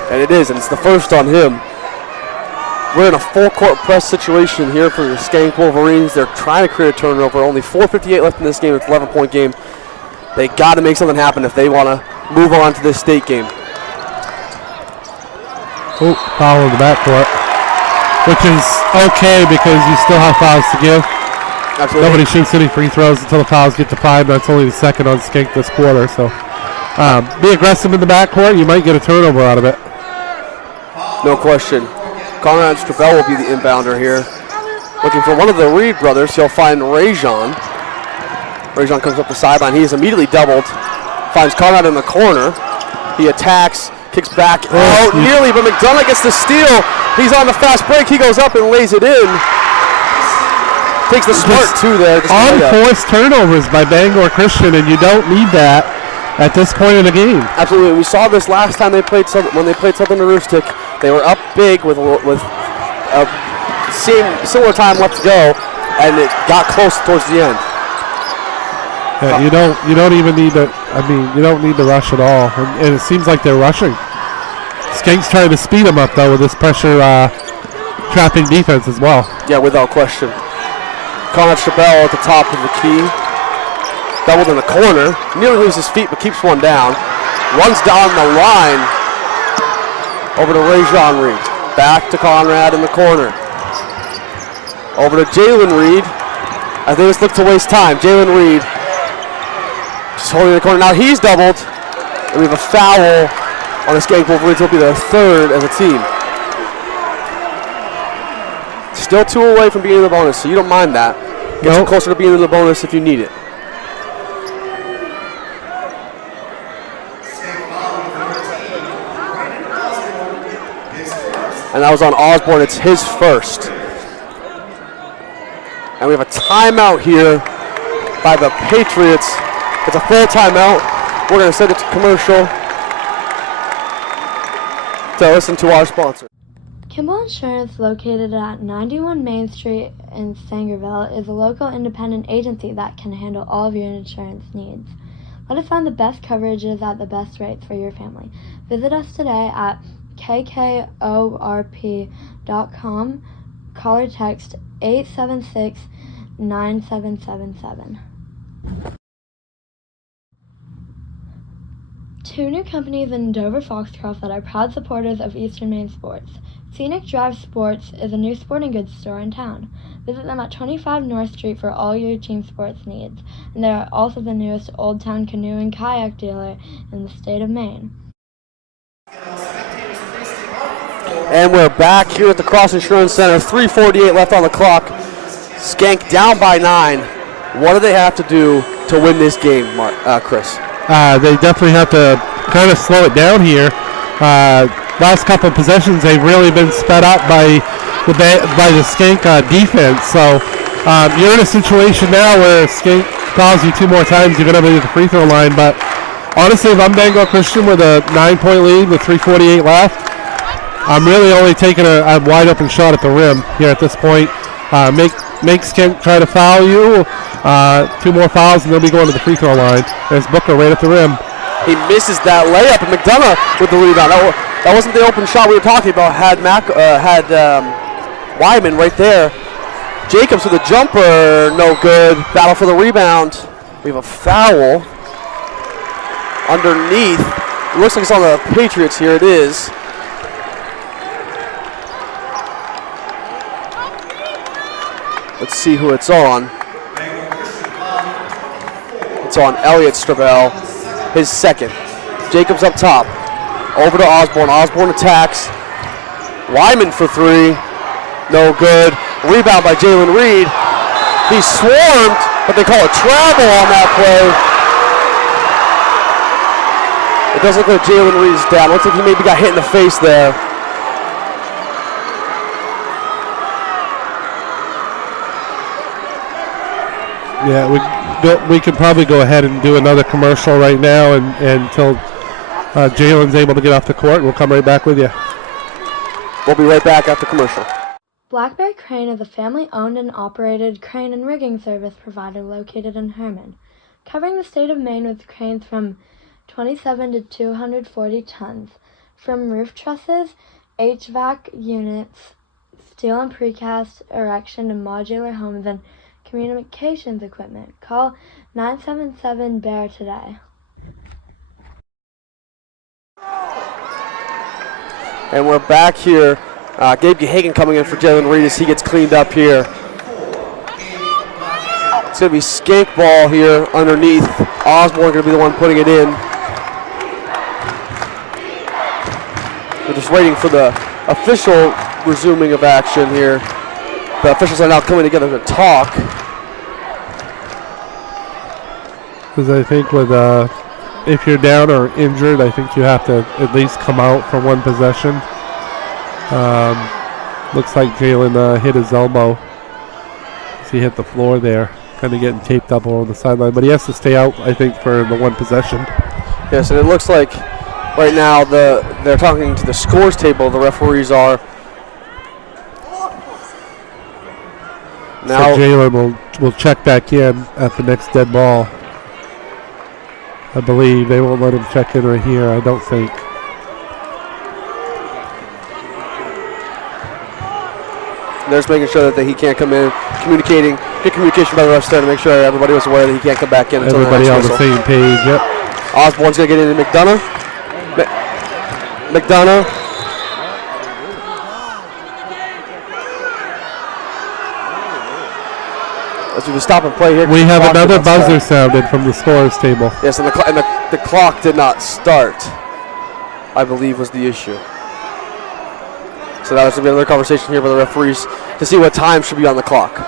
And it is, and it's the first on him. We're in a full-court press situation here for the Schenck Wolverines. They're trying to create a turnover. Only 4:58 left in this game. It's an 11-point game. They got to make something happen if they want to move on to this state game. Oh, foul in the backcourt, which is okay because you still have fouls to give. Absolutely. Nobody shoots any free throws until the fouls get to 5. That's only the second on Schenck this quarter. So be aggressive in the backcourt. You might get a turnover out of it. No question. Conrad Strabell will be the inbounder here. Looking for one of the Reed brothers. He'll find Rajon. Rajon comes up the sideline. He is immediately doubled. Finds Conrad in the corner. He attacks, kicks back. Oh, nearly, but McDonough gets the steal. He's on the fast break. He goes up and lays it in. Takes the smart two there. Unforced turnovers by Bangor Christian, and you don't need that at this point in the game. Absolutely. We saw this last time they played when they played Southern Aroostook. They were up big with similar time left to go, and it got close towards the end. Yeah, you don't even need to. You don't need to rush at all, and it seems like they're rushing. Schenck's trying to speed them up though with this pressure trapping defense as well. Yeah, without question. Conrad Strabell at the top of the key. Doubled in the corner. Nearly loses his feet, but keeps one down. Runs down the line. Over to Rajon Reed. Back to Conrad in the corner. Over to Jalen Reed. I think it's looked to waste time. Jalen Reed He's holding the corner. Now he's doubled. And we have a foul on the Schenck Wolverines. Will be their third as a team. Still 2 away from being in the bonus, so you don't mind that. Get you closer to being in the bonus if you need it. And that was on Osborne. It's his first. And we have a timeout here by the Patriots. It's a full timeout. We're going to send it to commercial to listen to our sponsor. Kimball Insurance, located at 91 Main Street in Sangerville, is a local independent agency that can handle all of your insurance needs. Let us find the best coverages at the best rates for your family. Visit us today at kkorp.com. Call or text 876-9777. 2 new companies in Dover Foxcroft that are proud supporters of Eastern Maine sports. Scenic Drive Sports is a new sporting goods store in town. Visit them at 25 North Street for all your team sports needs. And they are also the newest Old Town canoe and kayak dealer in the state of Maine. And we're back here at the Cross Insurance Center. 3:48 left on the clock. Schenck down by 9. What do they have to do to win this game, Chris? They definitely have to kind of slow it down here. Last couple of possessions, they've really been sped up by the Schenck defense. So you're in a situation now where Schenck calls you 2 more times, you're going to be at the free throw line. But honestly, if I'm Bangor Christian with a 9-point lead with 3:48 left, I'm really only taking a wide open shot at the rim here at this point. Make Schenck try to foul you. 2 more fouls and they'll be going to the free throw line. There's Booker right at the rim. He misses that layup, and McDonough with the rebound. That wasn't the open shot we were talking about. Had Wyman right there. Jacobs with a jumper, no good. Battle for the rebound. We have a foul underneath. It looks like it's on the Patriots here. It is. Let's see who it's on. It's on Elliott Stravell, his second. Jacobs up top. Over to Osborne. Osborne attacks. Wyman for 3. No good. Rebound by Jalen Reed. He's swarmed, but they call a travel on that play. It does look like Jalen Reed's down. Looks like he maybe got hit in the face there. Yeah, we could probably go ahead and do another commercial right now until Jalen's able to get off the court. We'll come right back with you. We'll be right back after commercial. Black Bear Crane is a family-owned and operated crane and rigging service provider located in Herman, covering the state of Maine with cranes from 27 to 240 tons, from roof trusses, HVAC units, steel and precast erection and modular homes, and communications equipment. Call 977-BEAR today. And we're back here. Gabe Gehagen coming in for Jalen Reed as he gets cleaned up here. It's going to be Schenck ball here underneath. Osborne going to be the one putting it in. We're just waiting for the official resuming of action here. The officials are now coming together to talk. Because I think with if you're down or injured, I think you have to at least come out for one possession. Looks like Jalen hit his elbow as he hit the floor there, kind of getting taped up on the sideline. But he has to stay out, I think, for the one possession. Yes, and it looks like right now they're talking to the scores table. The referees are. Now so Jalen will check back in at the next dead ball. I believe they won't let him check in right here, I don't think. They're just making sure that he can't come in, get communication by the refs there to make sure everybody was aware that he can't come back in until everybody the on next the same page, yep. Osborne's going to get into McDonough. McDonough. as we stop and play here. We have another buzzer sounded from the scorer's table. Yes, and the clock did not start, I believe, was the issue. So that was going to be another conversation here with the referees to see what time should be on the clock.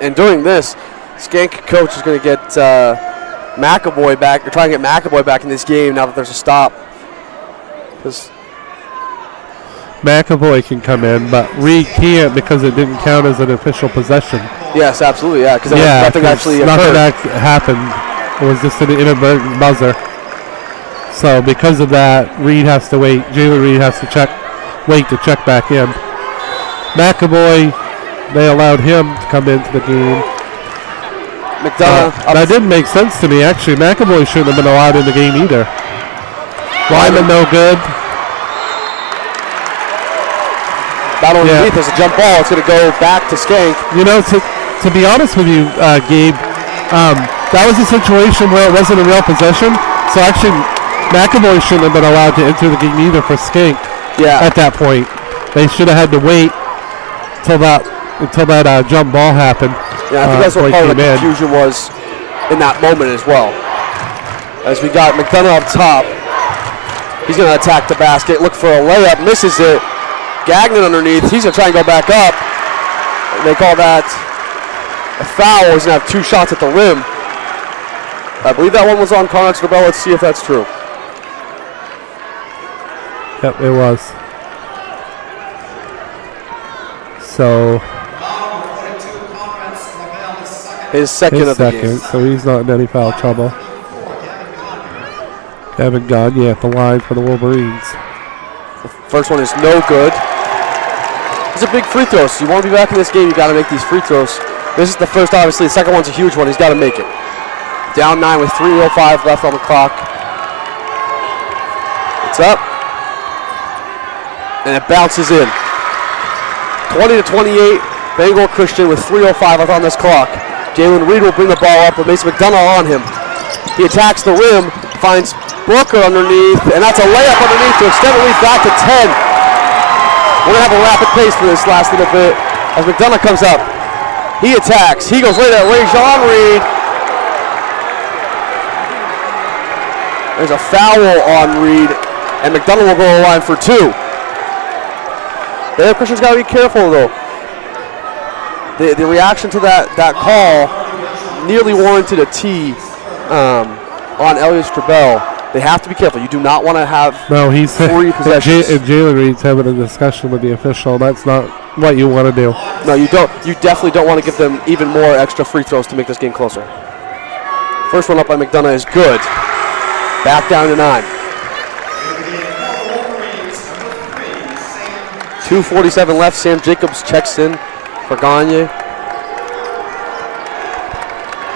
And during this, Schenck coach is going to get McAvoy back. They're trying to get McAvoy back in this game now that there's a stop. Because McAvoy can come in, but Reed can't because it didn't count as an official possession. Yes, absolutely, yeah. Because nothing actually occurred. Nothing happened. It was just an inadvertent buzzer. So because of that, Reed has to wait. Jalen Reed has to wait to check back in. McAvoy, they allowed him to come into the game. McDonough. That didn't make sense to me, actually. McAvoy shouldn't have been allowed in the game either. Lyman no good. Battle underneath, there's a jump ball. It's going to go back to Schenck. You know, to be honest with you, Gabe, that was a situation where it wasn't a real possession. So actually, McAvoy shouldn't have been allowed to enter the game either for Schenck. Yeah. At that point, they should have had to wait until that jump ball happened. Yeah, I think that's what part of the confusion was in that moment as well. As we got McDonough up top, he's going to attack the basket, look for a layup, misses it. Gagnon underneath, he's going to try and go back up. They call that a foul. He's going to have 2 shots at the rim. I believe that one was on Conrad Strobel. Let's see if that's true. Yep, it was. So his second of the game. So he's not in any foul trouble. Kevin Gagne at the line for the Wolverines. The first one is no good. It's a big free throw, so you want to be back in this game, you got to make these free throws. This is the first, obviously. The second one's a huge one. He's got to make it. Down 9 with 3:05 left on the clock. It's up. And it bounces in. 20-28, Bangor Christian with 3:05 left on this clock. Jalen Reed will bring the ball up, but Mason McDonough on him. He attacks the rim, finds Booker underneath, and that's a layup underneath to extend the lead back to 10. We're going to have a rapid pace for this last little bit as McDonough comes up. He attacks. He goes right at Ray-Jean Reed. There's a foul on Reed, and McDonough will go to the line for 2. Bangor Christian's got to be careful, though. The reaction to that call nearly warranted a tee on Elliot Strobel. They have to be careful. You do not want to have free possessions. And Jalen Reed's having a discussion with the official. That's not what you want to do. No, you don't. You definitely don't want to give them even more extra free throws to make this game closer. First one up by McDonough is good. Back down to 9. 2:47 left. Sam Jacobs checks in for Gagne.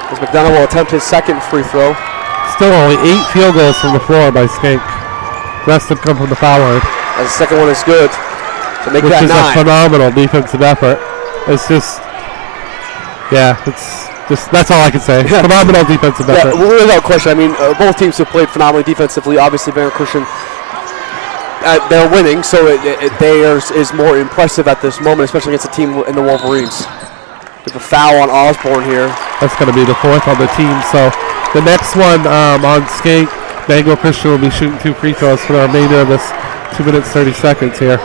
As McDonough will attempt his second free throw. Still only 8 field goals from the floor by Schenck. Rest have come from the foul line. As the second one is good. So make that 9. Which is a phenomenal defensive effort. It's just, that's all I can say. Yeah. Phenomenal defensive effort. Well, without question. I mean, both teams have played phenomenally defensively. Obviously, Bangor Christian, they're winning, so theirs is more impressive at this moment, especially against a team in the Wolverines. With a foul on Osborne here. That's going to be the 4th on the team. So the next one on Schenck, Bangor Christian will be shooting 2 free throws for the remainder of this 2 minutes 30 seconds here.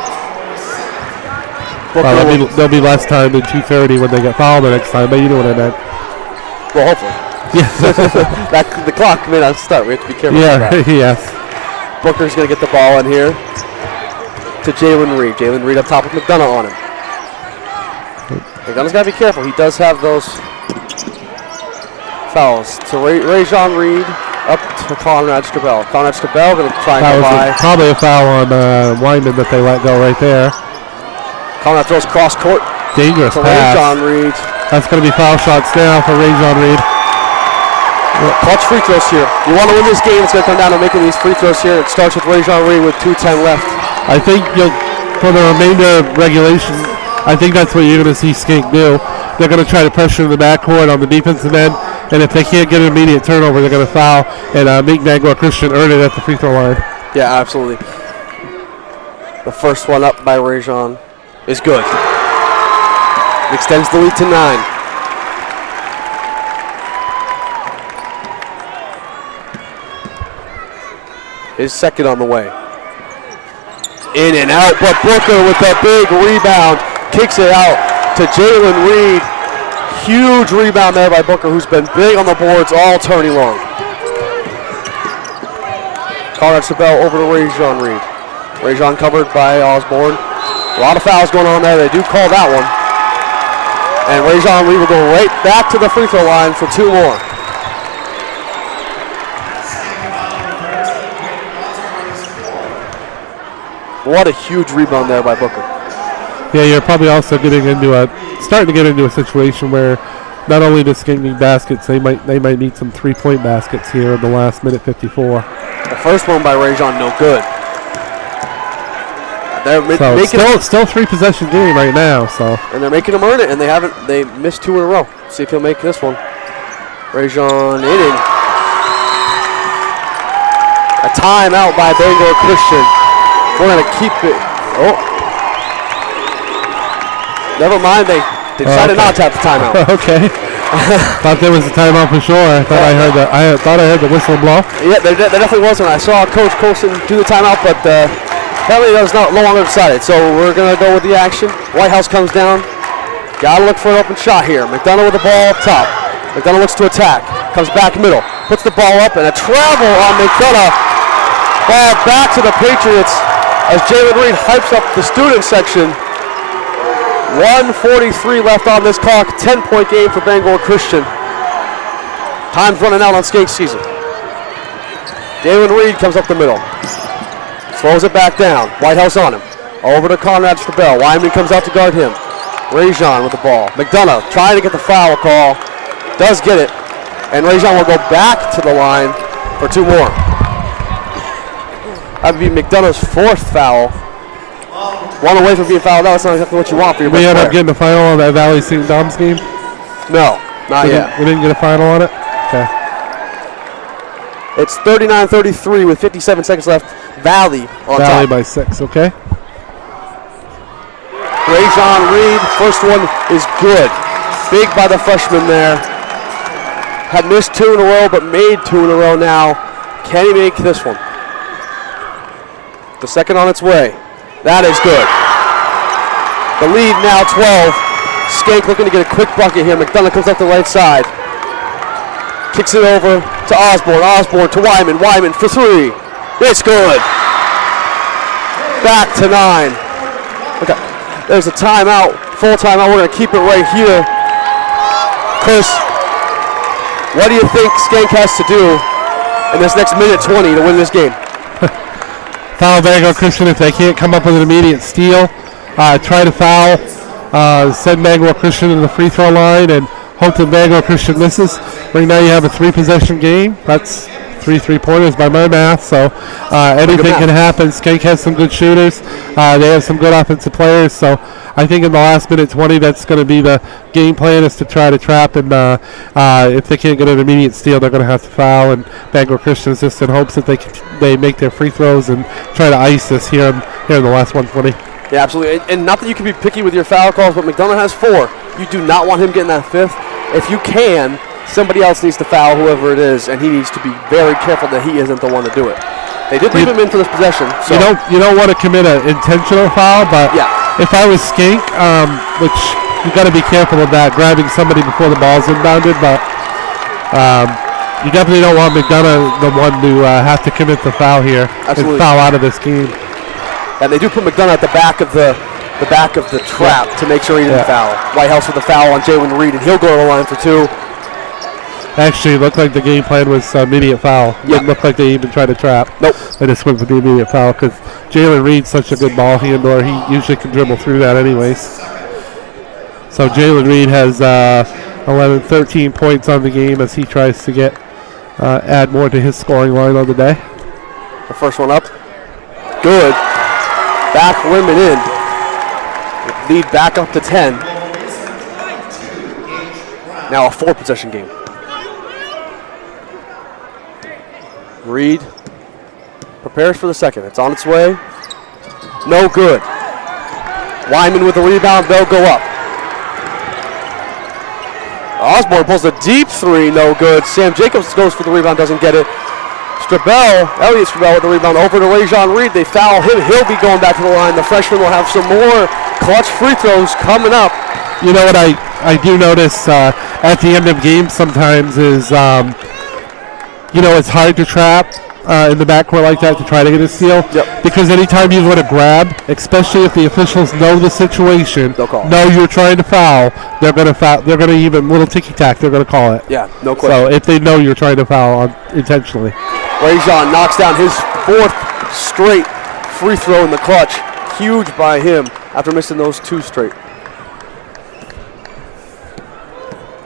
There'll be less time than 2:30 when they get fouled the next time, but you know what I meant. Well, hopefully. Yeah. The clock may not start. We have to be careful about that. Yes. Booker's going to get the ball in here to Jalen Reed. Jalen Reed up top with McDonough on him. McDonough's got to be careful. He does have those fouls. To Ray-Jean Reed up to Conrad Strobel. Conrad Strobel going to try and go by. Probably a foul on Wyman that they let go right there. Conrad throws cross court. Dangerous to pass. Ray-Jean Reed. That's going to be foul shots now for Ray-Jean Reed. Clutch free throws here. You want to win this game, it's going to come down to making these free throws here. It starts with Ray-Jean Reed with 2:10 left. I think for the remainder of regulation, I think that's what you're going to see Schenck do. They're going to try to pressure in the backcourt on the defensive end, and if they can't get an immediate turnover, they're going to foul and make Bangor Christian earn it at the free throw line. Yeah, absolutely. The first one up by Rajon is good. It extends the lead to 9. His second on the way. In and out, but Booker with a big rebound kicks it out to Jalen Reed. Huge rebound there by Booker, who's been big on the boards all tourney long. Conrad Sabell over to Rajon Reed. Rajon covered by Osborne. A lot of fouls going on there. They do call that one. And Rajon Reed will go right back to the free throw line for 2 more. What a huge rebound there by Booker. Yeah, you're probably also starting to get into a situation where not only does Schenck need baskets, they might need some 3-point baskets here in the last minute 54. The first one by Rajon, no good. They're still 3-possession game right now. So and they're making him earn it, and they missed 2 in a row. See if he'll make this one. Rajon inning. A timeout by Bangor Christian. We're going to keep it. Oh. Never mind. They decided not to have the timeout. Okay. Thought there was a timeout for sure. I thought I heard the whistle blow. Yeah, there definitely was when I saw Coach Colson do the timeout, but apparently that was no longer decided. So we're going to go with the action. Whitehouse comes down. Got to look for an open shot here. McDonough with the ball up top. McDonough looks to attack. Comes back middle. Puts the ball up, and a travel on McDonough. Ball back to the Patriots as Jalen Reed hypes up the student section. 1:43 left on this clock. 10-point game for Bangor Christian. Time's running out on Schenck's season. Jalen Reed comes up the middle. Slows it back down. Whitehouse on him. Over to Conrad Strabell. Wyman comes out to guard him. Rajon with the ball. McDonough trying to get the foul call. Does get it. And Rajon will go back to the line for 2 more. That would be McDonough's 4th foul. 1 away from being fouled out. That's not exactly what you want for your best player. We end up getting the final on that Valley St. Dom's game? No, not yet. We didn't get a final on it? Okay. It's 39-33 with 57 seconds left. Valley on top. Valley by 6, okay. Rajon Reed, first one is good. Big by the freshman there. Had missed 2 in a row, but made 2 in a row now. Can he make this one? The second on its way. That is good. The lead now 12. Schenck looking to get a quick bucket here. McDonough comes up the right side. Kicks it over to Osborne. Osborne to Wyman. Wyman for 3. It's good. Back to 9. Okay. There's a timeout. Full timeout. We're going to keep it right here. Chris, what do you think Schenck has to do in this next minute 20 to win this game? Foul Bangor Christian if they can't come up with an immediate steal. Try to foul. Send Bangor Christian to the free throw line and hope that Bangor Christian misses. Right now you have a 3-possession game. That's 3 3-pointers by my math. So anything can happen. Schenck has some good shooters. They have some good offensive players. So I think in the last minute 20 that's going to be the game plan, is to try to trap. And if they can't get an immediate steal, they're going to have to foul. And Bangor Christian just in hopes that they make their free throws and try to ice this here in the last 120. Yeah, absolutely. And not that you can be picky with your foul calls, but McDonough has 4. You do not want him getting that 5th. If you can, somebody else needs to foul whoever it is, and he needs to be very careful that he isn't the one to do it. They did leave him in for this possession. So you don't want to commit an intentional foul, but if I was Schenck, which you got to be careful of that, grabbing somebody before the ball's inbounded, but you definitely don't want McDonough the one to have to commit the foul here and foul out of this game. And they do put McDonough at the back of the trap to make sure he didn't foul. Whitehouse with the foul on Jalen Reed, and he'll go to the line for 2. Actually, it looked like the game plan was immediate foul. Didn't look like they even tried to trap. Nope. They just went for the immediate foul because Jalen Reed's such a good ball handler. He usually can dribble through that anyways. So Jalen Reed has 13 points on the game as he tries to add more to his scoring line on the day. The first one up. Good. Back rim and in. Lead back up to 10. Now a 4-possession game. Reed prepares for the second. It's on its way. No good. Wyman with the rebound. They'll go up. Osborne pulls a deep three. No good. Sam Jacobs goes for the rebound. Doesn't get it. Elliot Strabell with the rebound over to Rajon Reed. They foul him. He'll be going back to the line. The freshman will have some more clutch free throws coming up. You know what I do notice at the end of games sometimes is, it's hard to trap in the backcourt like that to try to get a steal. Yep. Because anytime you go to grab, especially if the officials know the situation, know you're trying to foul, they're going to foul. They're going to even little ticky-tack. They're going to call it. Yeah, no question. So if they know you're trying to foul intentionally. Rajon knocks down his 4th straight free throw in the clutch. Huge by him after missing those 2 straight.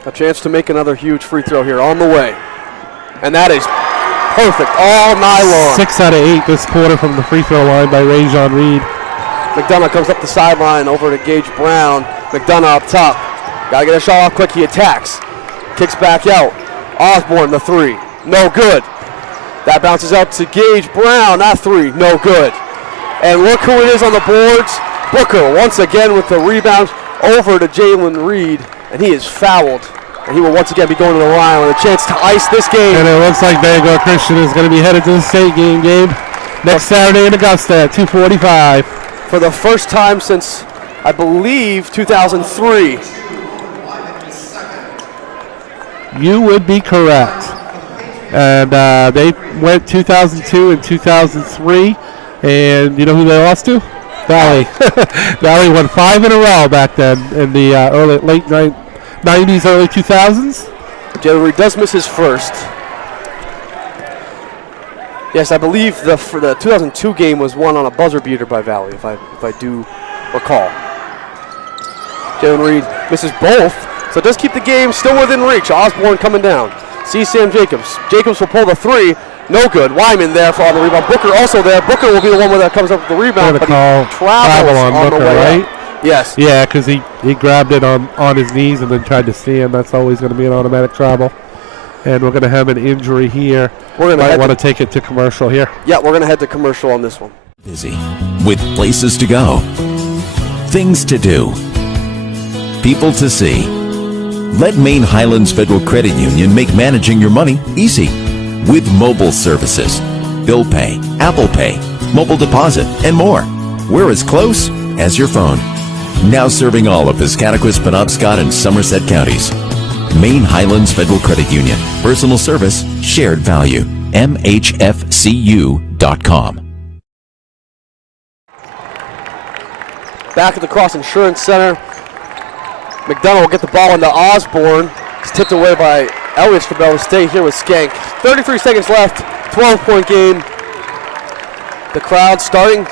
A chance to make another huge free throw here on the way. And that is perfect all night long. 6 out of 8 this quarter from the free throw line by Rajon Reed. McDonough comes up the sideline over to Gage Brown. McDonough up top. Got to get a shot off quick. He attacks. Kicks back out. Osborne the 3. No good. That bounces out to Gage Brown. That 3. No good. And look who it is on the boards. Booker once again with the rebound over to Jalen Reed. And he is fouled. And he will once again be going to the line with a chance to ice this game. And it looks like Bangor Christian is going to be headed to the state game, Gabe. Next Saturday in Augusta at 2:45. For the first time since, I believe, 2003. You would be correct. And they went 2002 and 2003. And you know who they lost to? Valley. Valley won 5 in a row back then in the late 90s, early 2000s. Jalen Reed does miss his first. Yes, I believe the 2002 game was won on a buzzer beater by Valley, if I do recall. Jalen Reed misses both, so it does keep the game still within reach. Osborne coming down. Sees Sam Jacobs. Jacobs will pull the 3. No good. Wyman there for on the rebound. Booker also there. Booker will be the one that comes up with the rebound. They're going to call travel on Booker, right? Yes. Yeah, because he grabbed it on his knees and then tried to stand. That's always going to be an automatic travel. And we're going to have an injury here. We're going to want to take it to commercial here. Yeah, we're going to head to commercial on this one. Busy with places to go, things to do, people to see. Let Maine Highlands Federal Credit Union make managing your money easy with mobile services, bill pay, Apple Pay, mobile deposit, and more. We're as close as your phone. Now serving all of Piscataquis, Penobscot, and Somerset counties. Maine Highlands Federal Credit Union. Personal service, shared value. MHFCU.com. Back at the Cross Insurance Center. McDonough will get the ball into Osborne. It's tipped away by Elliot Strabell to stay here with Schenck. 33 seconds left, 12-point game. The crowd starting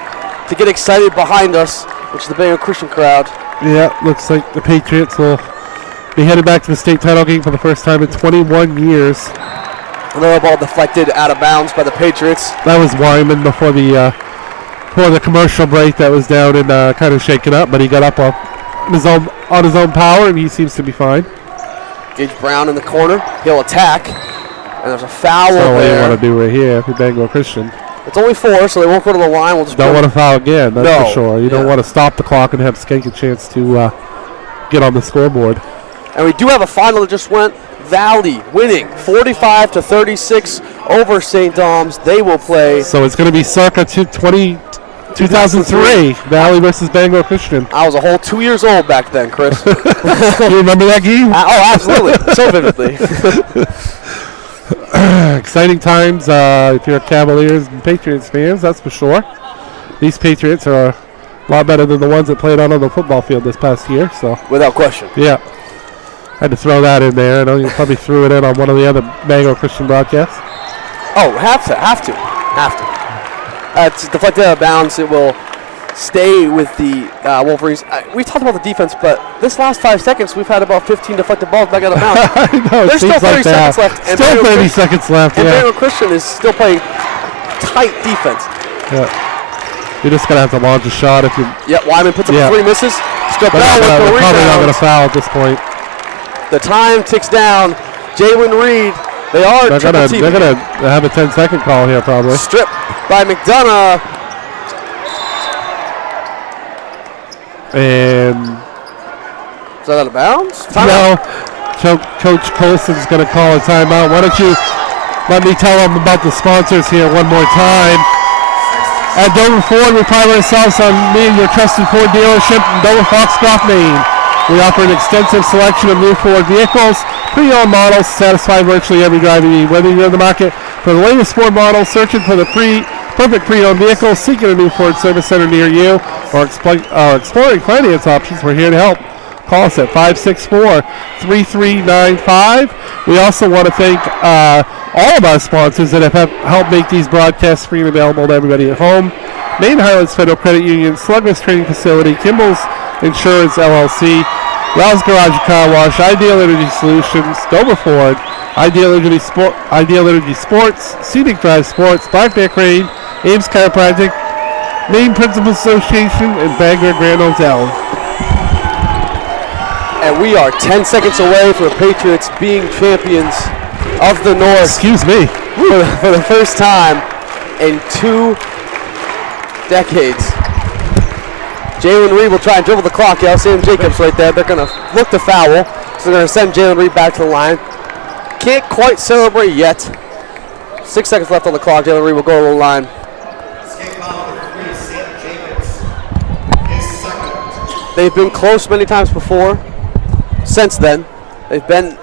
to get excited behind us, which is the Bangor Christian crowd. Yeah, looks like the Patriots will be headed back to the state title game for the first time in 21 years. Another ball deflected out of bounds by the Patriots. That was Wyman before the commercial break. That was down and kind of shaken up, but he got up on his own power, and he seems to be fine. Gage Brown in the corner. He'll attack. And there's a foul over there. That's what you want to do right here if you're Bangor Christian. It's only 4, so they won't go to the line. We'll just don't want to foul again, that's for sure. You don't want to stop the clock and have Schenck a chance to get on the scoreboard. And we do have a final that just went. Valley winning 45-36 over St. Dom's. They will play. So it's going to be circa 2003, Valley versus Bangor Christian. I was a whole 2 years old back then, Chris. You remember that game? Oh, absolutely. So vividly. Exciting times if you're Cavaliers and Patriots fans, that's for sure. These Patriots are a lot better than the ones that played on the football field this past year. So without question. Yeah. Had to throw that in there. I know you probably threw it in on one of the other Bangor Christian broadcasts. Oh, have to. It's deflected out of bounds. It will stay with the Wolverines. We've talked about the defense, but this last 5 seconds, we've had about 15 deflected balls back out of bounds. I know, There's still 30 seconds left. Still 30 seconds left, and Bangor Christian is still playing tight defense. Yeah. You're just going to have to launch a shot if you... Yeah, Wyman puts up 3 misses. Strabell with the rebound. Probably not going to foul at this point. The time ticks down. Jalen Reed, they're going to have a 10-second call here probably. Stripped by McDonough. And is that out of bounds? No. Coach Colson's going to call a timeout. Why don't you let me tell them about the sponsors here one more time. At Dover Ford, we pride ourselves on being your trusted Ford dealership in Dover, Foxcroft, Maine. We offer an extensive selection of new Ford vehicles, pre-owned models to satisfy virtually every driver need. Whether you're in the market for the latest Ford models, searching for the perfect pre-owned vehicle, seeking a new Ford service center near you, or exploring finance options, we're here to help. Call us at 564-3395. We also want to thank all of our sponsors that have helped make these broadcasts free and available to everybody at home. Maine Highlands Federal Credit Union, Slugmas Training Facility, Kimball's Insurance LLC, Rouse Garage Car Wash, Ideal Energy Solutions, Dover Ford, Ideal Energy Sports, Scenic Drive Sports, Black Bear Crane, Ames Chiropractic, Maine Principal Association, and Bangor Grand Hotel. And we are 10 seconds away from the Patriots being champions of the North. Excuse me. For the first time in 2 decades. Jalen Reed will try and dribble the clock. Yeah, Sam Jacobs right there. They're going to look to foul. So they're going to send Jalen Reed back to the line. Can't quite celebrate yet. 6 seconds left on the clock. Jalen Reed will go to the line. They've been close many times before. Since then, they've been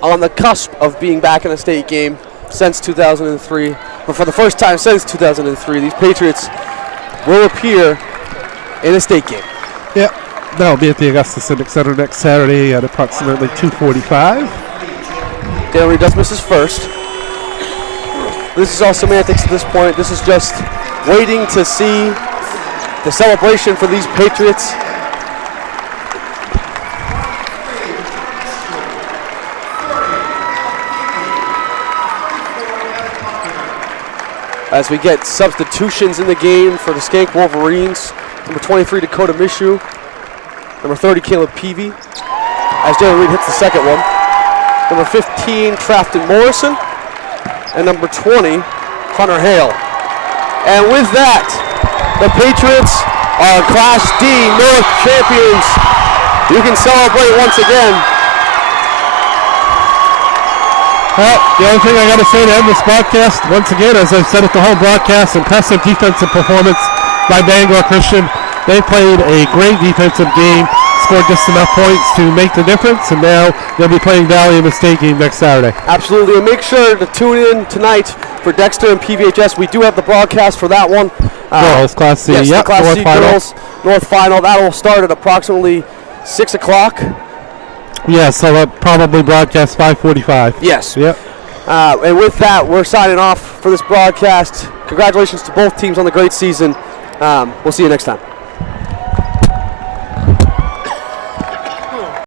on the cusp of being back in a state game since 2003. But for the first time since 2003, these Patriots will appear in a state game. Yep, that'll be at the Augusta Civic Center next Saturday at approximately 2:45. Jalen Reed does miss his first. This is all semantics at this point. This is just waiting to see the celebration for these Patriots. As we get substitutions in the game for the Schenck Wolverines. Number 23, Dakota Mishu. Number 30, Caleb Peavy. As Jalen Reed hits the second one. Number 15, Trafton Morrison. And number 20, Hunter Hale. And with that, the Patriots are Class D North champions. You can celebrate once again. Well, the only thing I got to say to end this broadcast, once again, as I've said it the whole broadcast, impressive defensive performance by Bangor Christian. They played a great defensive game, scored just enough points to make the difference, and now they'll be playing Valley in the state game next Saturday. Absolutely, and make sure to tune in tonight for Dexter and PVHS. We do have the broadcast for that one. Girls, Class C, yes, yep, Class North C Final. Girls, North Final. That'll start at approximately 6 o'clock. Yeah, so they'll probably broadcast 5:45. Yes. Yep. And with that, we're signing off for this broadcast. Congratulations to both teams on the great season. We'll see you next time.